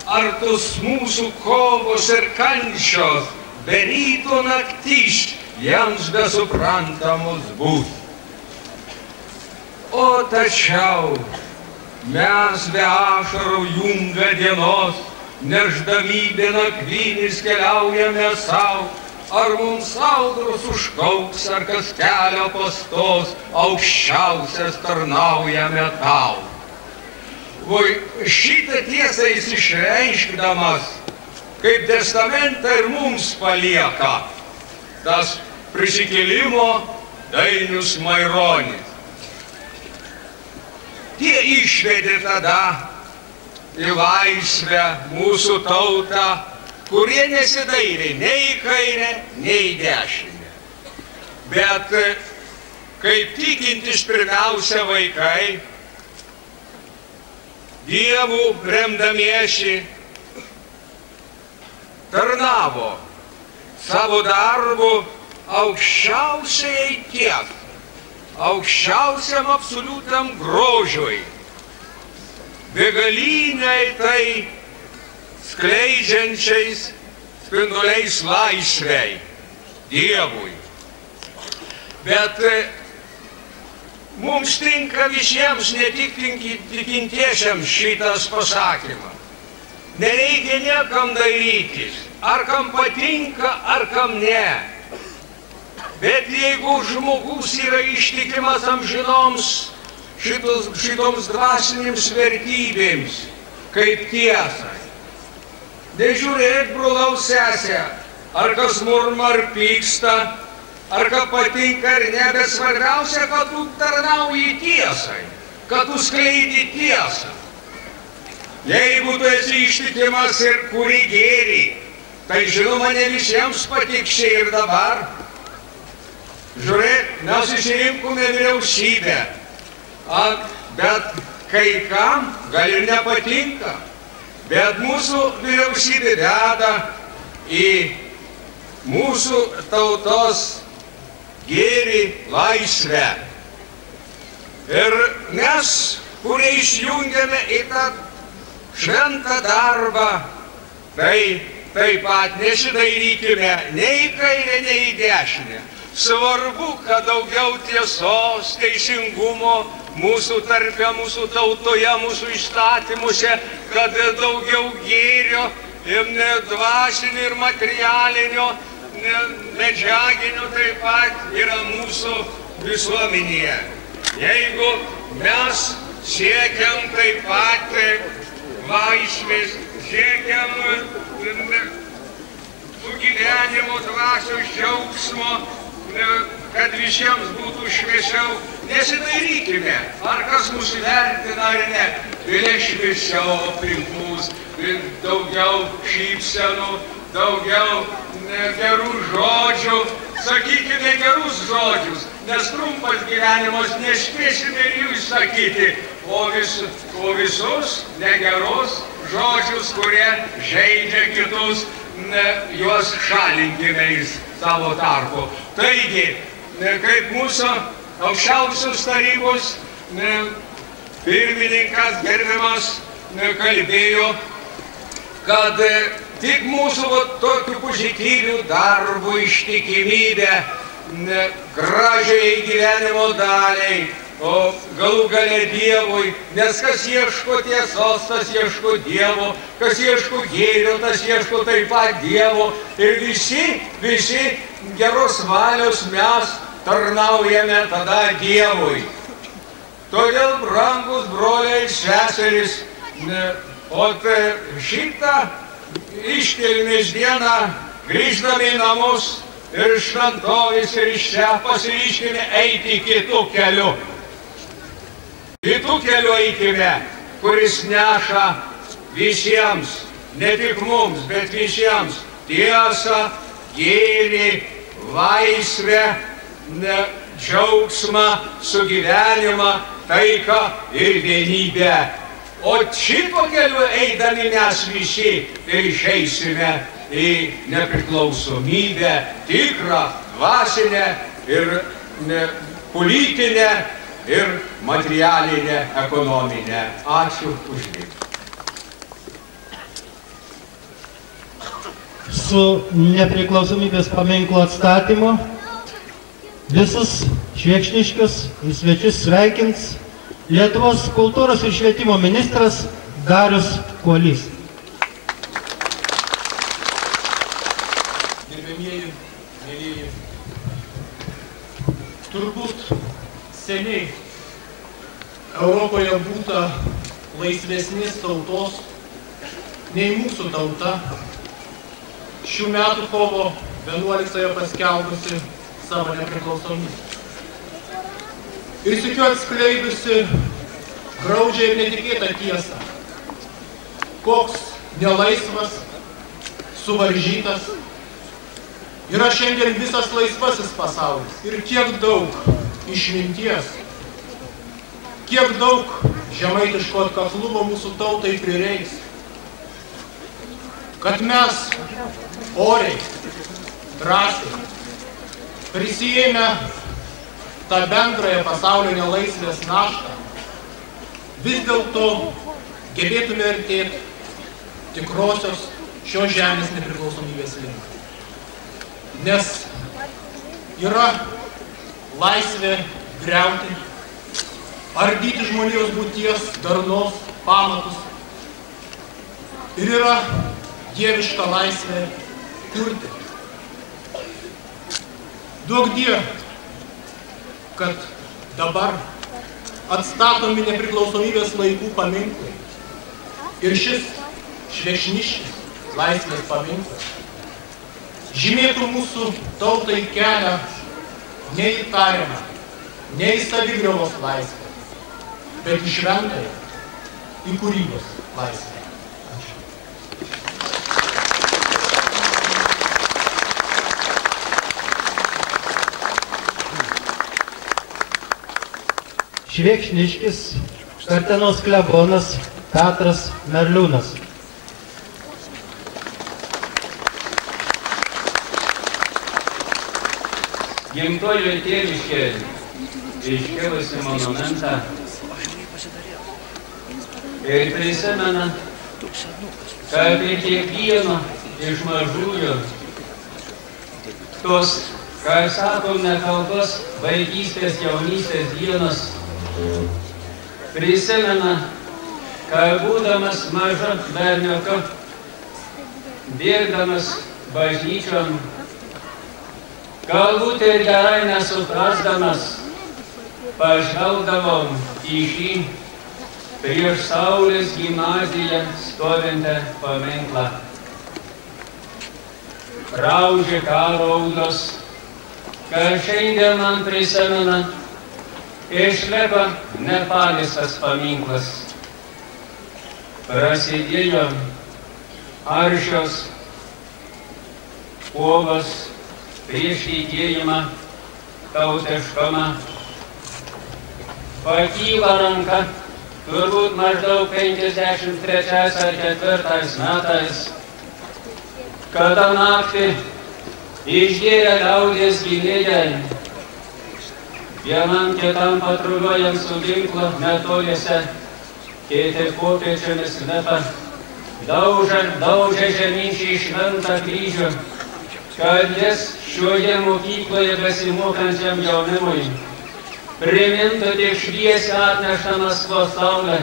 ar tos mūsų kovos ir kančios be ryto naktis jiems besuprantamos bus. O tačiau mes be ašarų jungą dienos, neždami be nakvynis keliaujame savo, ar mums audros užkauks, ar kas kelio pastos, aukščiausias tarnaujame tau. Šitą tiesą jis išreiškdamas, kaip testamentą ir mums palieka, tas prisikėlimo Dainius Maironis. Tie išvedė tada į laisvę mūsų tautą, kurie nesidairė nei į kairę, nei į dešinę. Bet kaip tikintis pirmiausia vaikai, Dievų remdamiesi, tarnavo savo darbu aukščiausiai tiek, aukščiausiam absoliutam grožiui, begaliniai tai skleidžiančiais spinduliais laisvei, Dievui. Bet mums tinka visiems, ne tik tikintiesiems šitas pasakymas. Nereikia niekam dairytis, ar kam patinka, ar kam ne. Bet jeigu žmogus yra ištikimas amžinoms šitoms dvasinėms vertybėms, kaip tiesai, nežiūrėk, brolau sesė, ar kas murma, ar pyksta, ar ką patinka, ar ne, bet svarbiausia, kad tu tarnauji tiesai, kad tu skleidi tiesą. Jeigu tu esi ištikimas ir kuri gėrį, tai žinoma, ne visiems patiks čia ir dabar. Žiūrėk, mes išrinkome vyriausybę, bet kai kam gal ir nepatinka, bet mūsų vyriausybė veda į mūsų tautos gėrį, laisvę. Ir mes, kurie išjungiame į tą šventą darbą, tai taip pat nesidairykime nei į kairę, nei į dešinę. Svarbu, kad daugiau tiesos, teisingumo mūsų tarpe, mūsų tautoje, mūsų įstatymuose, kad daugiau gėrio, dvasinio ir materialinio, medžiaginio taip pat yra mūsų visuomenėje. Jeigu mes siekiam taip pat laisvės, siekiam gyvenimo dvasios džiaugsmo, kad visiems būtų šviesiau, nesidairykime, ar kas mūsų vertina ar ne. Vėlė šviesiau aplink mus, daugiau šypsenų, daugiau gerų žodžių, sakykime gerus žodžius, nes trumpas gyvenimas, nespėsime ir jūs sakyti, o visus negerus žodžius, kurie žaidžia kitus, juos šalinkime iš savo tarpo. Taigi, kaip mūsų aukščiausios tarybos pirmininkas gerbiamas kalbėjo, kad tik mūsų tokių pozityvių darbų ištikimybė gražiai gyvenimo daliai, o galų gale Dievui, nes kas ieško tiesos, tas ieško Dievo, kas ieško gėrio, tas ieško taip pat Dievo. Ir visi geros valios mes tarnaujame tada Dievui. Todėl, brangus broliai, seserys, šitą iškilmės dieną grįždami į namus ir šventovės ir iš čia pasiryškime eiti kitų kelių. Kitų kelių eikime, kuris neša visiems, ne tik mums, bet visiems tiesą, gėrį, laisvę džiaugsmą, sugyvenimą, taiką ir vienybę. O šito keliu eidami mes visi ir išeisime į nepriklausomybę, tikrą, dvasinę ir politinę ir materialinę, ekonominę. Ačiū uždėmesį. Su nepriklausomybės paminklo atstatymu visus švėkšniškius ir svečius sveikins Lietuvos kultūros ir švietimo ministras Darius Kuolys. Gerbėmieji, mėlyjeji, turbūt seniai Europoje būta laisvesnės tautos nei mūsų tauta, šių metų kovo 11 paskelbusi savo nepriklausomybę. Ir sykiu atskleidusi graudžią ir netikėtą tiesą, koks nelaisvas, suvaržytas yra šiandien visas laisvasis pasaulis ir kiek daug išminties, kiek daug žemaitiško atkaklumo mūsų tautai prireiks, kad mes oriai, drąsiai prisijėmę tą bendrąją pasaulinę laisvės naštą, vis dėlto gebėtume artėti tikrosios šios žemės nepriklausomybės link. Nes yra laisvė griauti, ardyti žmonijos būties darnos pamatus ir yra dieviška laisvė kurti. Duok Dieve, kad dabar atstatomi nepriklausomybės laikų paminklai ir šis švėkšniškis laisvės paminklas žymėtų mūsų tautai kelią ne į tariamą, ne į savigriovos laisvę, bet į šventąją, į kūrybos laisvę. Švėkšniškis Kartenos klebonas Petras Merliūnas. Gimtojo tėviškė iškėlusi monumentą ir prisimena, kad kiekvieno iš mažųjų tos, ką sakom, nekaltos vaikystės, jaunystės dienos prisimena, kad būdamas maža berniuku, bėgdamas bažnyčion, galbūt ir gerai nesuprasdamas, pažvelgdavom į šį prieš Saulės gimnaziją stovintą paminklą. Raužė karo audros, kad šiandien man prisimena, išliko nepaliestas paminklas. Prasidėjo aršios kovos prieš tikėjimą, tautiškumą. Pakyla ranka, turbūt maždaug 53 ar 4 metais, kada naktį išgėrė liaudies gynėjai, vienam kitam patruliuojant su ginklu netoliese, kėtė kopėčiomis kvepą, daužė žemyn šį šventą kryžių, kad jis šioje mokykloje besimokančiam jaunimui primintų tik šviesią atneštą Maskvos saulę,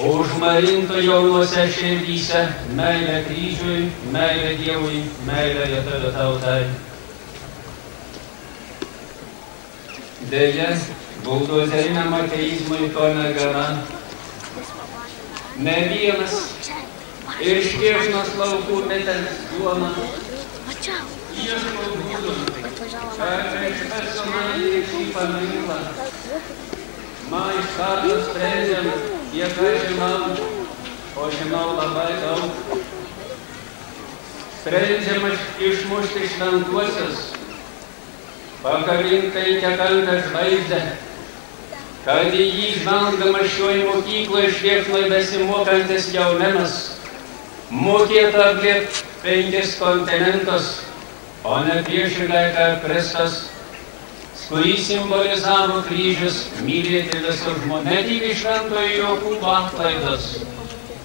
užmarintų jaunuose širdyse meilę kryžiui, meilę Dievui, meilę lietuvių tautai. Deja, buldozeriniam ateizmui to negana. Ne vienas iš Kėžnos laukų metelis duona ieško būdų, kad personaliai šį paminklą. Man iš karto sprendžiam, kiek aš žinau, o žinau labai daug. Sprendžiam išmušti šventuosius pakabinta į keturkampę žvaigždę, kad į jį žvelgdamas šioj mokykloje švietlai besimokantis jaunimas mokėtų apglėbti 5 kontinentus, o ne priešingai kaip Kristus, kurį simbolizavo kryžius, mylėti visus žmones, ne tik iš Šventojo Jokūbo atlaidus,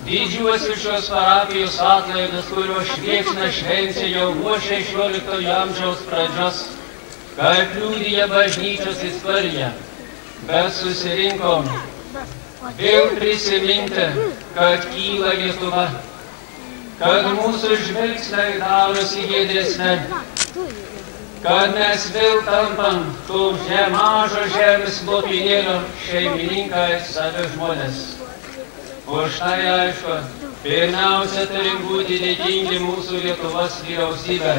didžiuosius šios parapijos atlaidus, kuriuos švėkšna švenčia jau nuo 16 amžiaus pradžios, kaip liudija bažnyčios istorija, bet susirinkom vėl prisiminti, kad kyla Lietuva, kad mūsų žvilgsniai darosi giedresni, kad mes vėl tampam tų mažo žemės lopinėlio šeimininkai savi žmonės. Už tai aišku, pirmiausia turim būti dėkingi mūsų Lietuvos vyriausybė,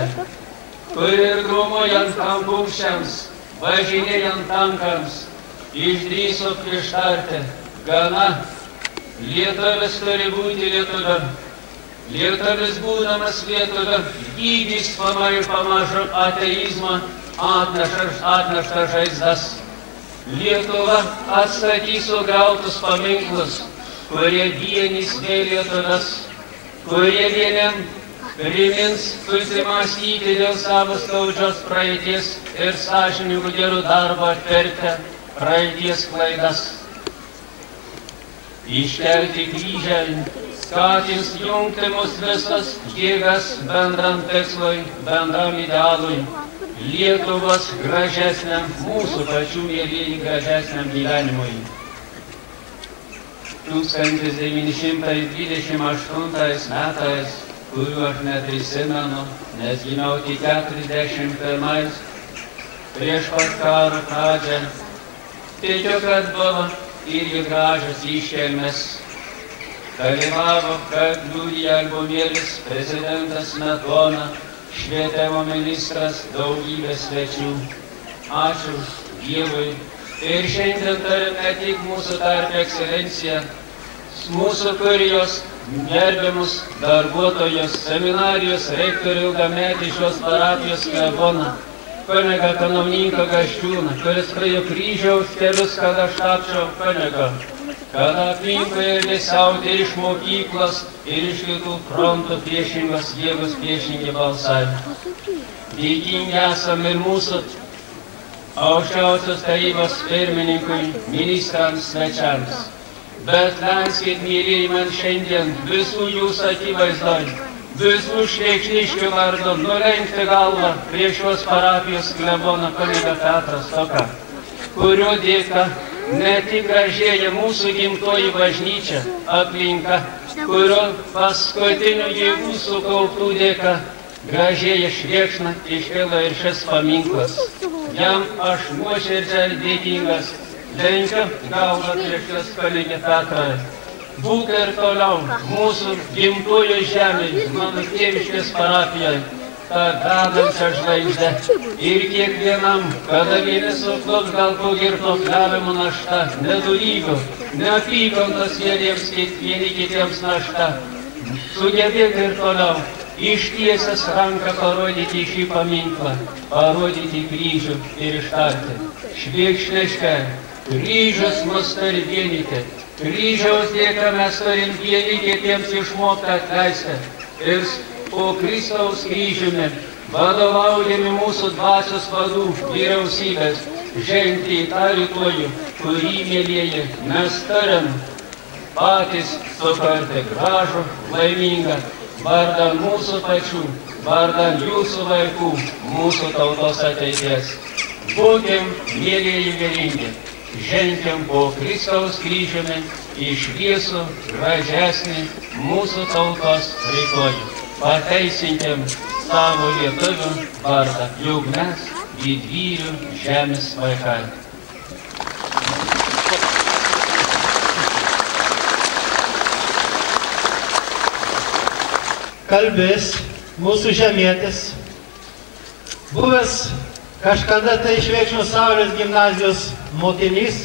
kuri ir grūmojant kampuščiams, važinėjant tankams, išdrįso prieštarti, gana, lietuvis turi būti lietuviu. Lietuvis būdamas lietuviu, gydys pamažu ateizmą atneštą žaizdas. Lietuva atstatys sugriautus paminklus, kurie vienys dėl lietuvius, kurie vieniem primins susimąstyti dėl savo skaudžios praeities ir sąžiningų gerų darbo atvertę praeities klaidas. Iškelti kryžiai skatins jungti mus visas jėgas bendram tikslui, bendram idealui, Lietuvos gražesniam, mūsų pačių mėlyjų gražesniam gyvenimui. 1928 metais, kuriuo aš neprisimenu, nes gimiau tik 41, prieš pat karo pradžią, tikiu, kad buvo irgi gražios iškelmės. Dalyvavo, kaip liudija albumėlis, prezidentas Smetona, švietimo ministras, daugybė svečių. Ačiū Dievui. Ir šiandien turim ne tik mūsų tarp ekscelenciją, mūsų kurijos gerbiamus darbuotojus, seminarijos rektorių ilgametį šios parapijos kleboną, kunigą kanauninką Gaščiūną, kuris praėjo kryžiaus kelius, kad aš tapčiau kunigu, kad aplinkui elgesiauti ir iš mokyklos, ir iš kitų frontų priešingos jėgos, priešingi balsai. Dėkingi esame ir mūsų aukščiausios tarybos pirmininkui, ministrams, svečiams. Bet leiskit, mylėjai, man šiandien visų jūsų akivaizdoj, visų švėkšniškių vardu nulenkti galvą prieš šios parapijos kleboną kunigą Petrą Stoką, kurio dėka ne tik gražėja mūsų gimtoji bažnyčia, aplinka, kurio paskutinių jėgų sukauptų dėka gražėja švėkšna iškilo ir šis paminklas. Jam aš nuoširdžiai dėkingas, lenkiu galvą prieš šios kunigą Petrą. Būk ir toliau mūsų gimtojo žemėje, mano tėviškės parapijoje, tą vedančią žvaigždę. Ir kiekvienam, kada vieni suklups gal po girto keliavimo našta, nedorybių, neapykantos vieni kitiems našta. Sugebėk ir toliau ištiesęs ranką parodyti šį paminklą, parodyti kryžių ir ištarti. Švėkšniškai, kryžius mus turi vienyti. Kryžiaus dėka mes turim vieni kitiems išmokti atleisti. Ir po Kristaus kryžiumi, vadovaujami mūsų dvasios vadų vyriausybės, žengti į tą rytojų, kurį, mėlieji, mes turim patys sukurti gražų, laimingą, vardan mūsų pačių, vardan jūsų vaikų, mūsų tautos ateities. Būkim, mėlieji, vieningi. Žengiam po Kristaus kryžiumi į šviesų, gražesnį mūsų tautos rytojų. Pateisinkim savo lietuvių vardą, juk mes didvyrių žemės vaikai. Kalbės mūsų žemietis, buvęs kažkada tai Švėkšnos Saulės gimnazijos mokinys,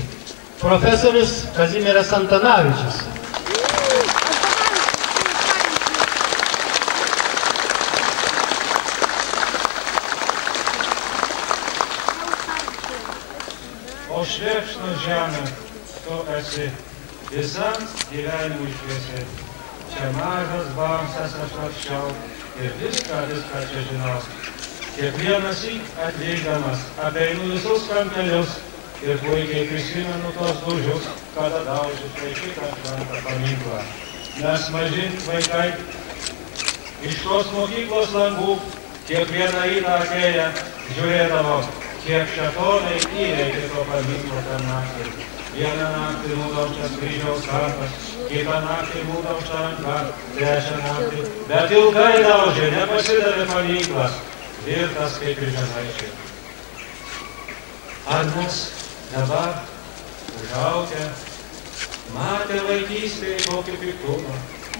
profesorius Kazimieras Antanavičius. žemę, tu esi visam gyvenimui šviesi. Čia mažas bamsas aš lakščiau ir viską čia žinau. Kiekvienas atvykdamas apeinu visus kampelius ir puikiai prisimenu tos lūžius, kada daužė štai šitą šventą paminklą. Mes maži vaikai iš tos mokyklos langų kiekvieną rytą atėję žiūrėdavom, kiek šėtonai įveikė to paminklo tą naktį. Vieną naktį nudaužtas kryžiaus kampas, kitą naktį nudaužta ranka, trečią naktį. Bet ilgai daužė, nepasidavė paminklas, tvirtas kaip ir žemaičiai. Ar mes dabar užaugę matė vaikystėje tokį piktumą,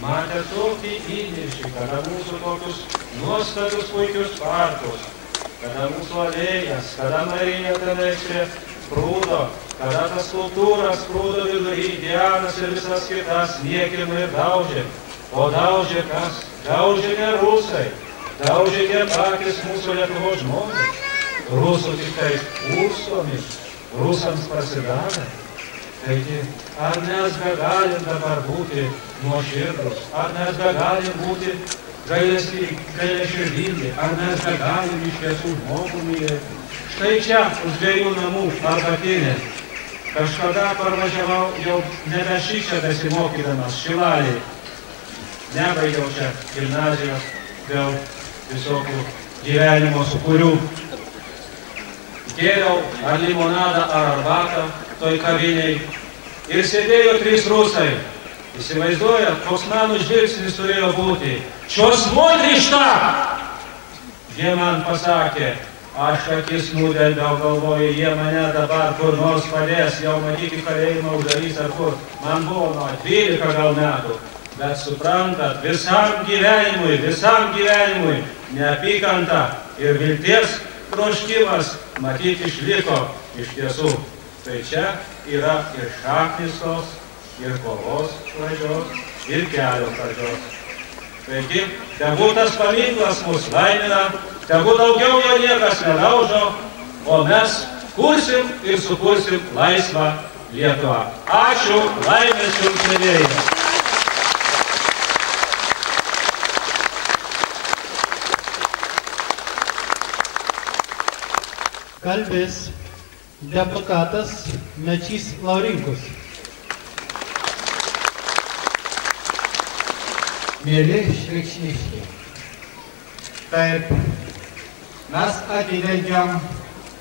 matė tokį įniršį, kada mūsų tokius nuostabius puikius parkus, kada mūsų alėjas, kada Marija tenai prūdo, kada tas kultūras prūdo vidury, Dianas ir visas kitas niekino ir daužė. O daužė kas? Daužė ne rusai, daužė ne patys mūsų Lietuvos žmonės. Rusų tik tai užstomis, rusams prasidavę. Taigi, ar mes begalim dabar būti nuoširdūs, ar mes begalim būti gailiaširdingi, ar mes begalim iš tiesų žmogų mylėti. Štai čia, už 2 namų arbatinė. Kažkada parvažiavau jau nebe šičia besimokydamas Šilalėj. Nebaigiau čia gimnazijos dėl visokių gyvenimo sukūrių. Gėriau ar limonadą, ar arbatą toj kaviniai ir sėdėjo 3 rusai. Įsivaizduojat, koks mano žvilgsnis turėjo būti. Čo смотришь-то? Jie man pasakė, aš akis nudelbiau, galvoju, jie mane dabar kur nors padės, jau matyti kalėjimą uždarys ar kur. Man buvo nuo 12 gal metų. Bet suprantat, visam gyvenimui neapykanta ir vilties troškimas matyti išliko iš tiesų. Tai čia yra ir šaknis tos, ir kovos pradžios, ir kelio pradžios. Taigi, tegu tas paminklas mus laimina, tegu daugiau jo niekas nedaužo, o mes kursim ir sukursim laisvą Lietuvą. Ačiū, laimės jums mielieji. Kalbės deputatas Mečys Laurinkus. Mėly šveičniškiai, taip, mes atidengiam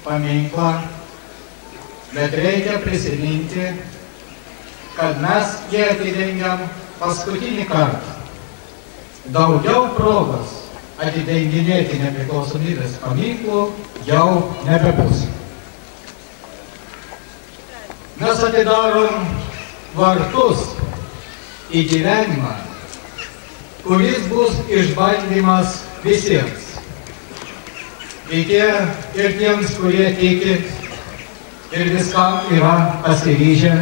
paminklą, bet reikia prisiminti, kad mes jį atidengiam paskutinį kartą. Daugiau progos atidenginėti nepriklausomybės paminklų jau nebebus. Mes atidarom vartus į gyvenimą, kuris bus išbandymas visiems. Ir tiems, kurie tiki ir viskam yra pasiryžę,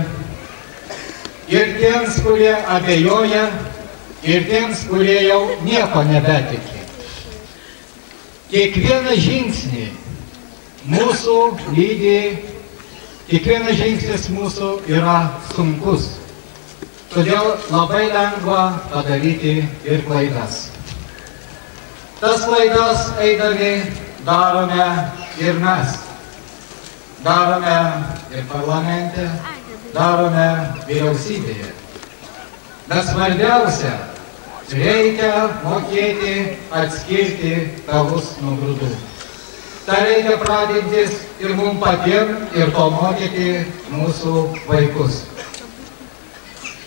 ir tiems, kurie abejoja, ir tiems, kurie jau nieko nebetiki. Kiekvieną žingsnį mūsų lydi, kiekvienas žingsnis mūsų yra sunkus. Todėl labai lengva padaryti ir klaidas. Tas klaidas eidami darome ir mes. Darome ir parlamente, darome vyriausybėje. Bet svarbiausia, reikia mokėti atskirti pelus nuo grūdų. Tai reikia pradėtis ir mums patiems ir to mokyti mūsų vaikus.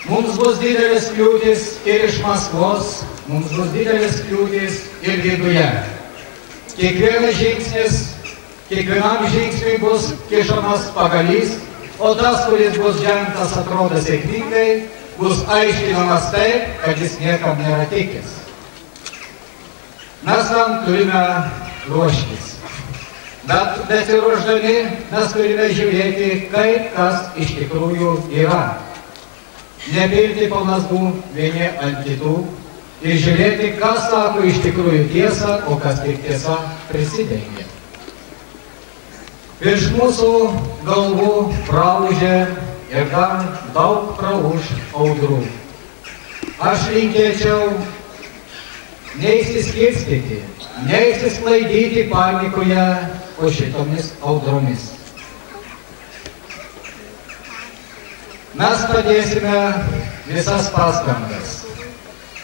Mums bus didelis kliūtis ir iš Maskvos, mums bus didelis kliūtis ir viduje. Kiekvienam žingsniui bus kišamas pagalys, o tas, kuris bus žengtas, atrodo sėkmingai, bus aiškinamas taip, kad jis niekam nėra tikęs. Mes tam turime ruoštis. Bet besiruošdami mes turime žiūrėti, kaip kas iš tikrųjų yra. Nepilti pamazgų vieni ant kitų ir žiūrėti, kas sako iš tikrųjų tiesą, o kas tik tiesa prisidengia. Virš mūsų galvų praūžė ir dar daug praūž audrų. Aš linkėčiau neįsiskirstyti, neįsisklaidyti panikoje po šitomis audromis. Mes padėsime visas pastangas,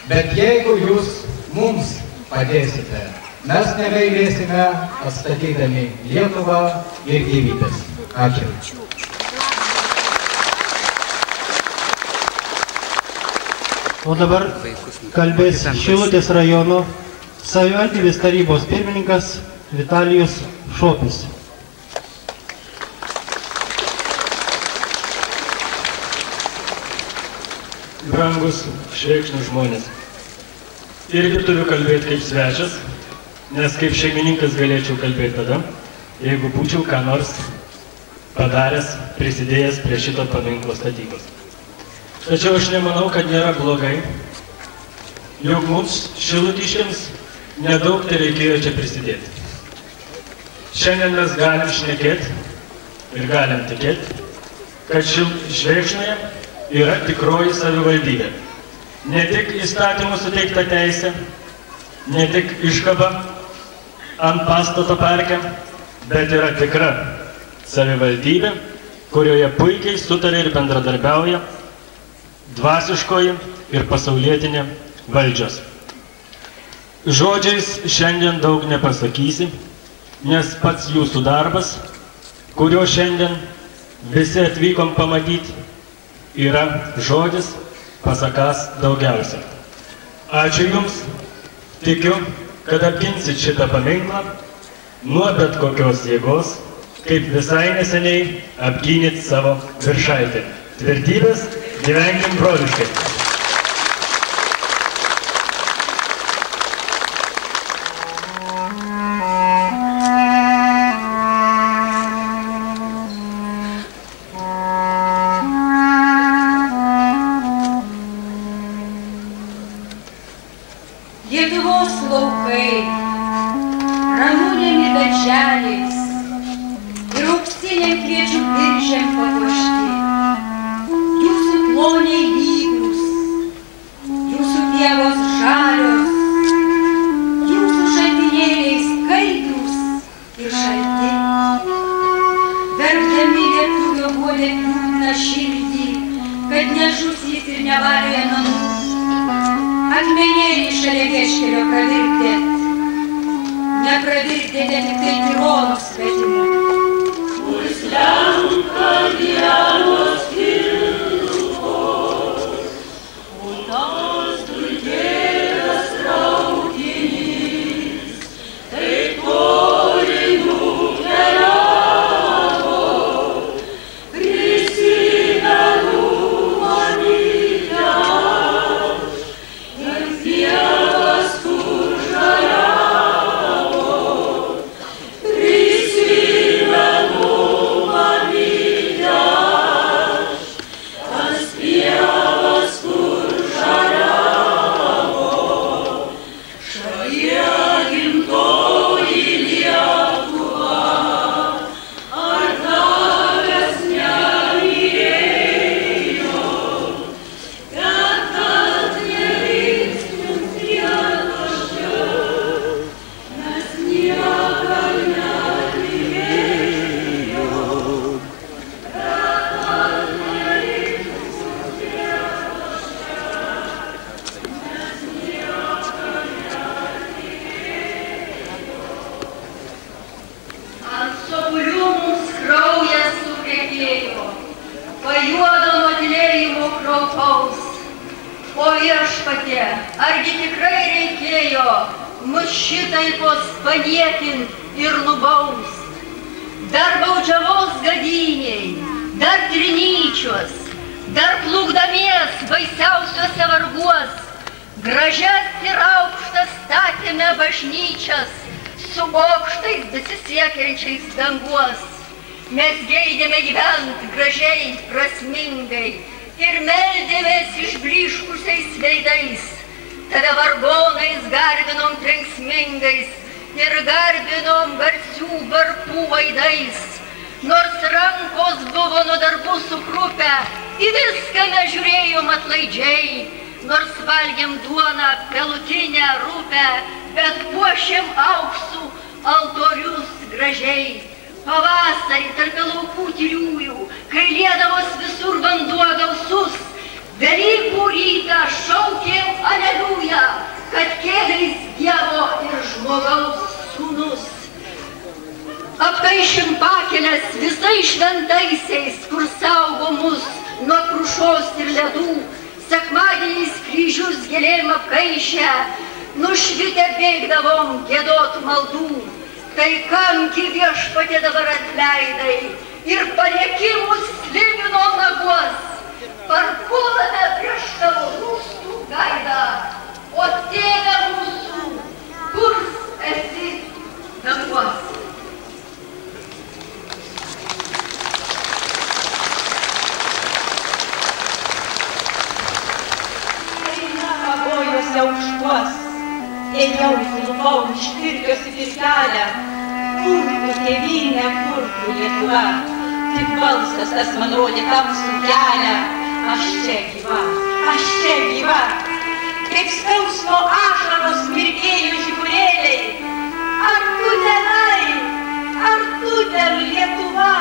bet jeigu jūs mums padėsite, mes negailėsime atstatydami Lietuvą ir gyvybės. Ačiū. O dabar kalbės Šilutės rajono savivaldybės tarybos pirmininkas Vitalijus Šopis. Brangus Švėkšnų žmonės. Irgi turiu kalbėti kaip svečias, nes kaip šeimininkas galėčiau kalbėti tada, jeigu būčiau ką nors padaręs, prisidėjęs prie šito paminklo statybos. Tačiau aš nemanau, kad nėra blogai, jog mums šilutiškiams nedaug tai reikėjo čia prisidėti. Šiandien mes galim šnekėti ir galim tikėti, kad Švėkšnoje yra tikroji savivaldybė. Ne tik įstatymų suteikta teisė, ne tik iškaba ant pastato parke, bet yra tikra savivaldybė, kurioje puikiai sutarė ir bendradarbiauja dvasiškoji ir pasaulietinė valdžios. Žodžiais šiandien daug nepasakysi, nes pats jūsų darbas, kurio šiandien visi atvykom pamatyti, yra žodis pasakas daugiausia. Ačiū Jums, tikiu, kad apginsit šitą paminklą nuo bet kokios jėgos, kaip visai neseniai apgynėt savo viršaitį. Tvirtybės, gyvenkim broliškai. Lietuvos laukai, ramunėmi darželiais ir auksiniam kviečių biržėm papuošti. Jūsų ploniai lygus, jūsų pievos žalios, jūsų šaltinėliai skaidrūs ir šalti. Verkdami lietuvio guodė liūdną širdį, kad nežus jis ir nevalioja namų. Akmenėlį šalia vieškelio pravirkdėt, nepravirkdėte tik tai tironų svetimų. Puslenka dienos kilnukos, o tas dulkėtas traukinys, tai toli nukeliavo, prisimenu mamytę. Pievas, kur žaliavo, prisimenu mamytę. Tas pievas, kur žaliavo, šalie gimtoji Lietuva, ar tavęs nemylėjo, kad tas neliks mums dienraščio, mes niekad netikėjom, kad tas neliks mums dienraščio, mes niekad netikėjom. Ant sopulių mums kraujas sutekėjo, pajuodo nuo tylėjimo kraupaus. O viešpatie, argi tikrai reikėjo mus šitaipos paniekint ir nubaust? Dar baudžiavos gadiniai, dar trinyčios, dar plukdamies baisiausiuose varguos, gražias ir aukštas statėme bažnyčias, su bokštais besisiekiančiais danguos. Mes geidėme gyventi gražiai, prasmingai ir meldėmės išblyškusiais veidais. Tada vargonais garbinom trenksmingais ir garbinom garsių varpų vaidais. nors rankos buvo nuo darbų sukrupę, į viską mes žiūrėjom atlaidžiai, nors valgėm duoną, pelutinę, rūpę, bet puošėm auksų altorius gražiai. Pavasarį tarp laukų tyliųjų, kai liedavos visur vanduo gausus, Velykų rytą šaukėm aleliuja, kad kėlės Dievo ir žmogaus sūnus. Apkaišim pakelės visais šventaisiais, kur saugo mus nuo krušos ir ledų, sekmadieniais kryžius gėlėm apkaišę, nušvitę bėgdavom giedot maldų. Tai kamgi Viešpatie dabar atleidai ir paliekimus slibino naguos, parpuolame prieš tavo rūstų veidą, o Tėve mūsų, kur esi danguos. Eina pavojuose aukštuos, ėjau silpau iš Pirkios į Pirkelę, kurtų tėvynė, kurtų Lietuva, tik balsas tas man rodė tamsų kelią. Aš čia gyva, aš čia gyva, kaip skausmo ašaros mirgėjo žiburėliai. Ar tu tenai, ar tu ten Lietuva?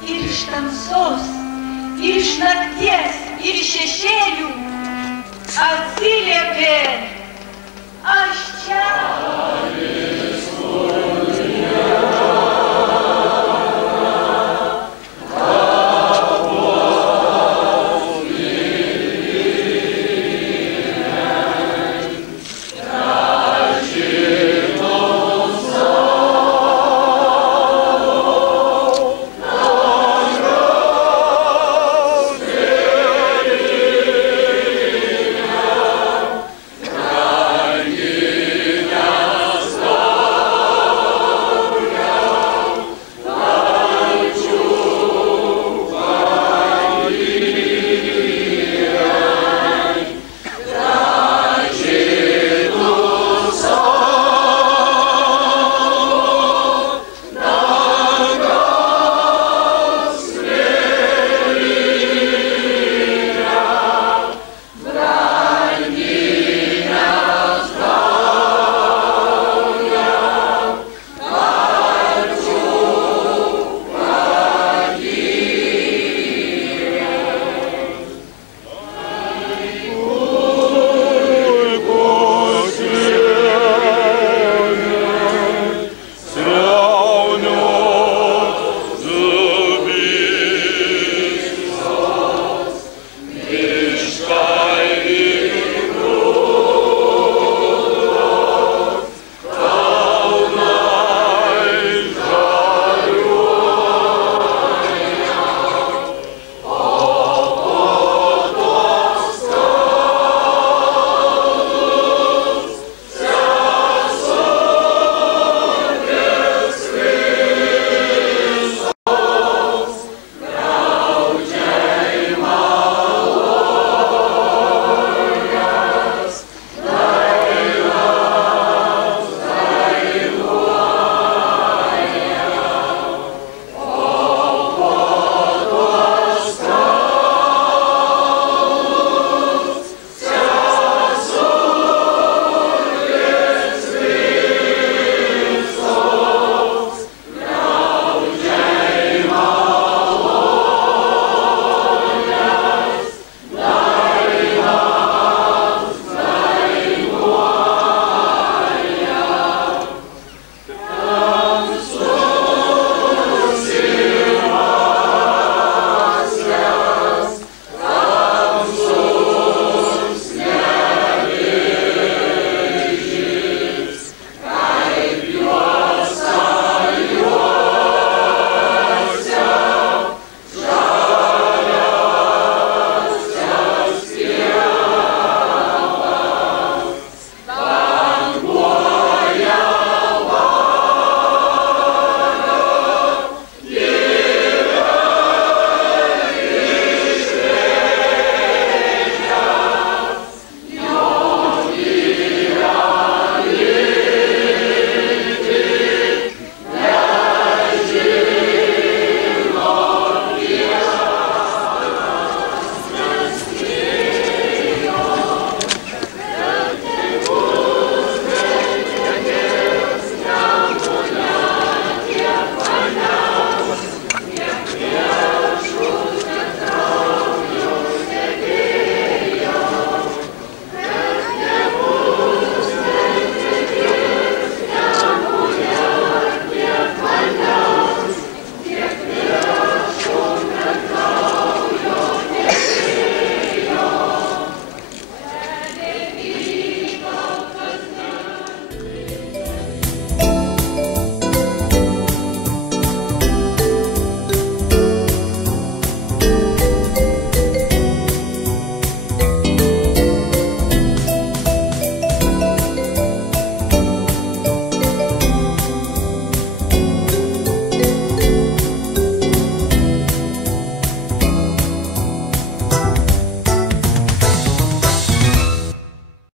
Ir iš tamsos, ir iš nakties